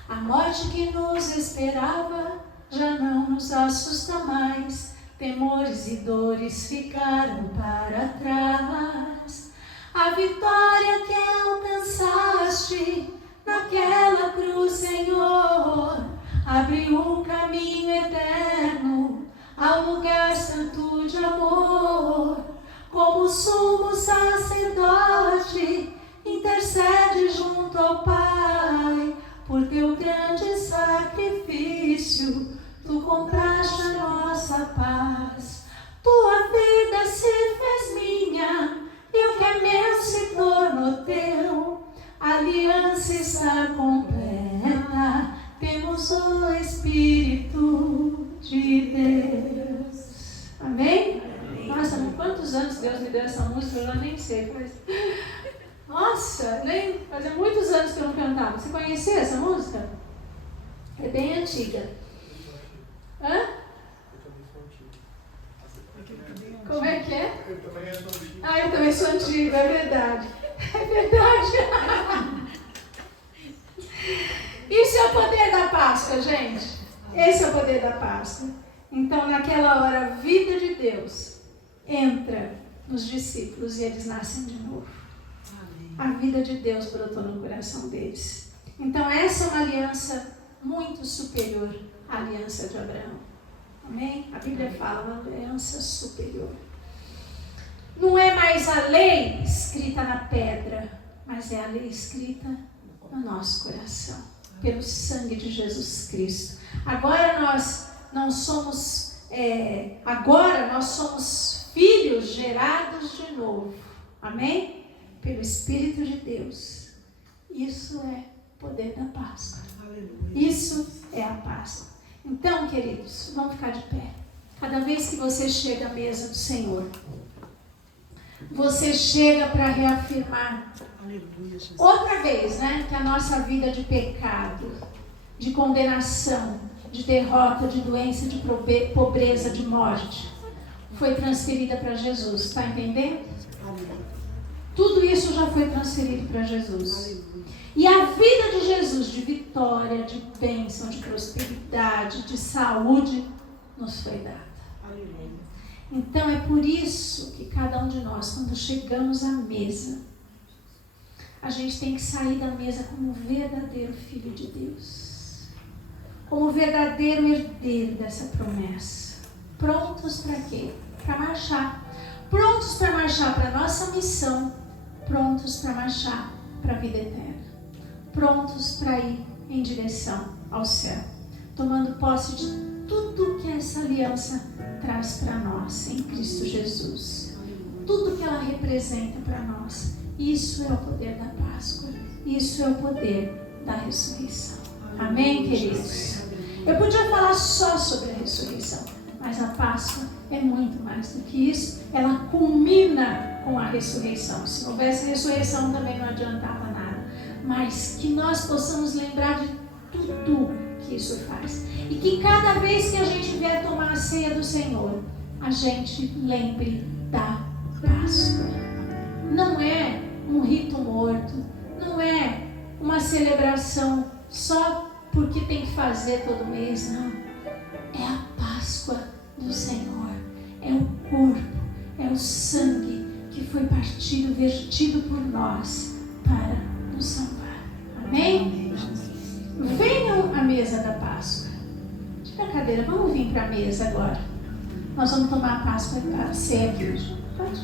A morte que nos esperava já não nos assusta mais. Temores e dores ficaram para trás. A vitória que alcançaste naquela cruz, Senhor, abriu um caminho eterno ao lugar santo de amor. Como sumo sacerdote, intercede junto ao Pai, por teu grande sacrifício, tu compraste a nossa paz. Tua vida se fez minha, e o que é meu se tornou teu. A aliança está completa, temos o Espírito de Deus. Amém? Nossa, quantos anos Deus me deu essa música, eu já nem sei. Nossa, fazia muitos anos que eu não cantava. Você conhecia essa música? É bem antiga. Hã? Como é que é? Eu também sou antigo. Ah, eu também sou antiga, é verdade. É verdade. Isso é o poder da Páscoa, gente. Esse é o poder da Páscoa. Então, naquela hora, a vida de Deus entra nos discípulos e eles nascem de novo. Amém. A vida de Deus brotou no coração deles. Então essa é uma aliança muito superior à aliança de Abraão. Amém? A Bíblia fala uma aliança superior. Não é mais a lei escrita na pedra, mas é a lei escrita no nosso coração, pelo sangue de Jesus Cristo. Agora nós não somos, agora nós somos filhos gerados de novo. Amém? Pelo Espírito de Deus. Isso é o poder da Páscoa. Aleluia. Isso é a Páscoa. Então, queridos, vamos ficar de pé. Cada vez que você chega à mesa do Senhor, você chega para reafirmar Aleluia, Jesus. outra vez, né, que a nossa vida de pecado, de condenação, de derrota, de doença, de pobreza, de morte, foi transferida para Jesus. Está entendendo? Aleluia. Tudo isso já foi transferido para Jesus. Aleluia. E a vida de Jesus, de vitória, de bênção, de prosperidade, de saúde, nos foi dada. Aleluia. Então é por isso que cada um de nós, quando chegamos à mesa, a gente tem que sair da mesa como verdadeiro filho de Deus, como verdadeiro herdeiro dessa promessa. Prontos para quê? Para marchar. Prontos para marchar para a nossa missão. Prontos para marchar para a vida eterna. Prontos para ir em direção ao céu. Tomando posse de tudo que essa aliança traz para nós em Cristo Jesus. Tudo que ela representa para nós. Isso é o poder da Páscoa. Isso é o poder da ressurreição. Amém, queridos? Eu podia falar só sobre a ressurreição, mas a Páscoa é muito mais do que isso. Ela culmina com a ressurreição. Se não houvesse ressurreição também não adiantava nada. Mas que nós possamos lembrar de tudo que isso faz. E que cada vez que a gente vier tomar a ceia do Senhor, a gente lembre da Páscoa. Não é um rito morto, não é uma celebração só porque tem que fazer todo mês, não. É a Páscoa do Senhor. É o corpo, é o sangue que foi partido, vertido por nós para nos salvar. Amém? Venham à mesa da Páscoa. Tira a cadeira, vamos vir para a mesa agora. Nós vamos tomar a Páscoa e a ceia aqui. Pode?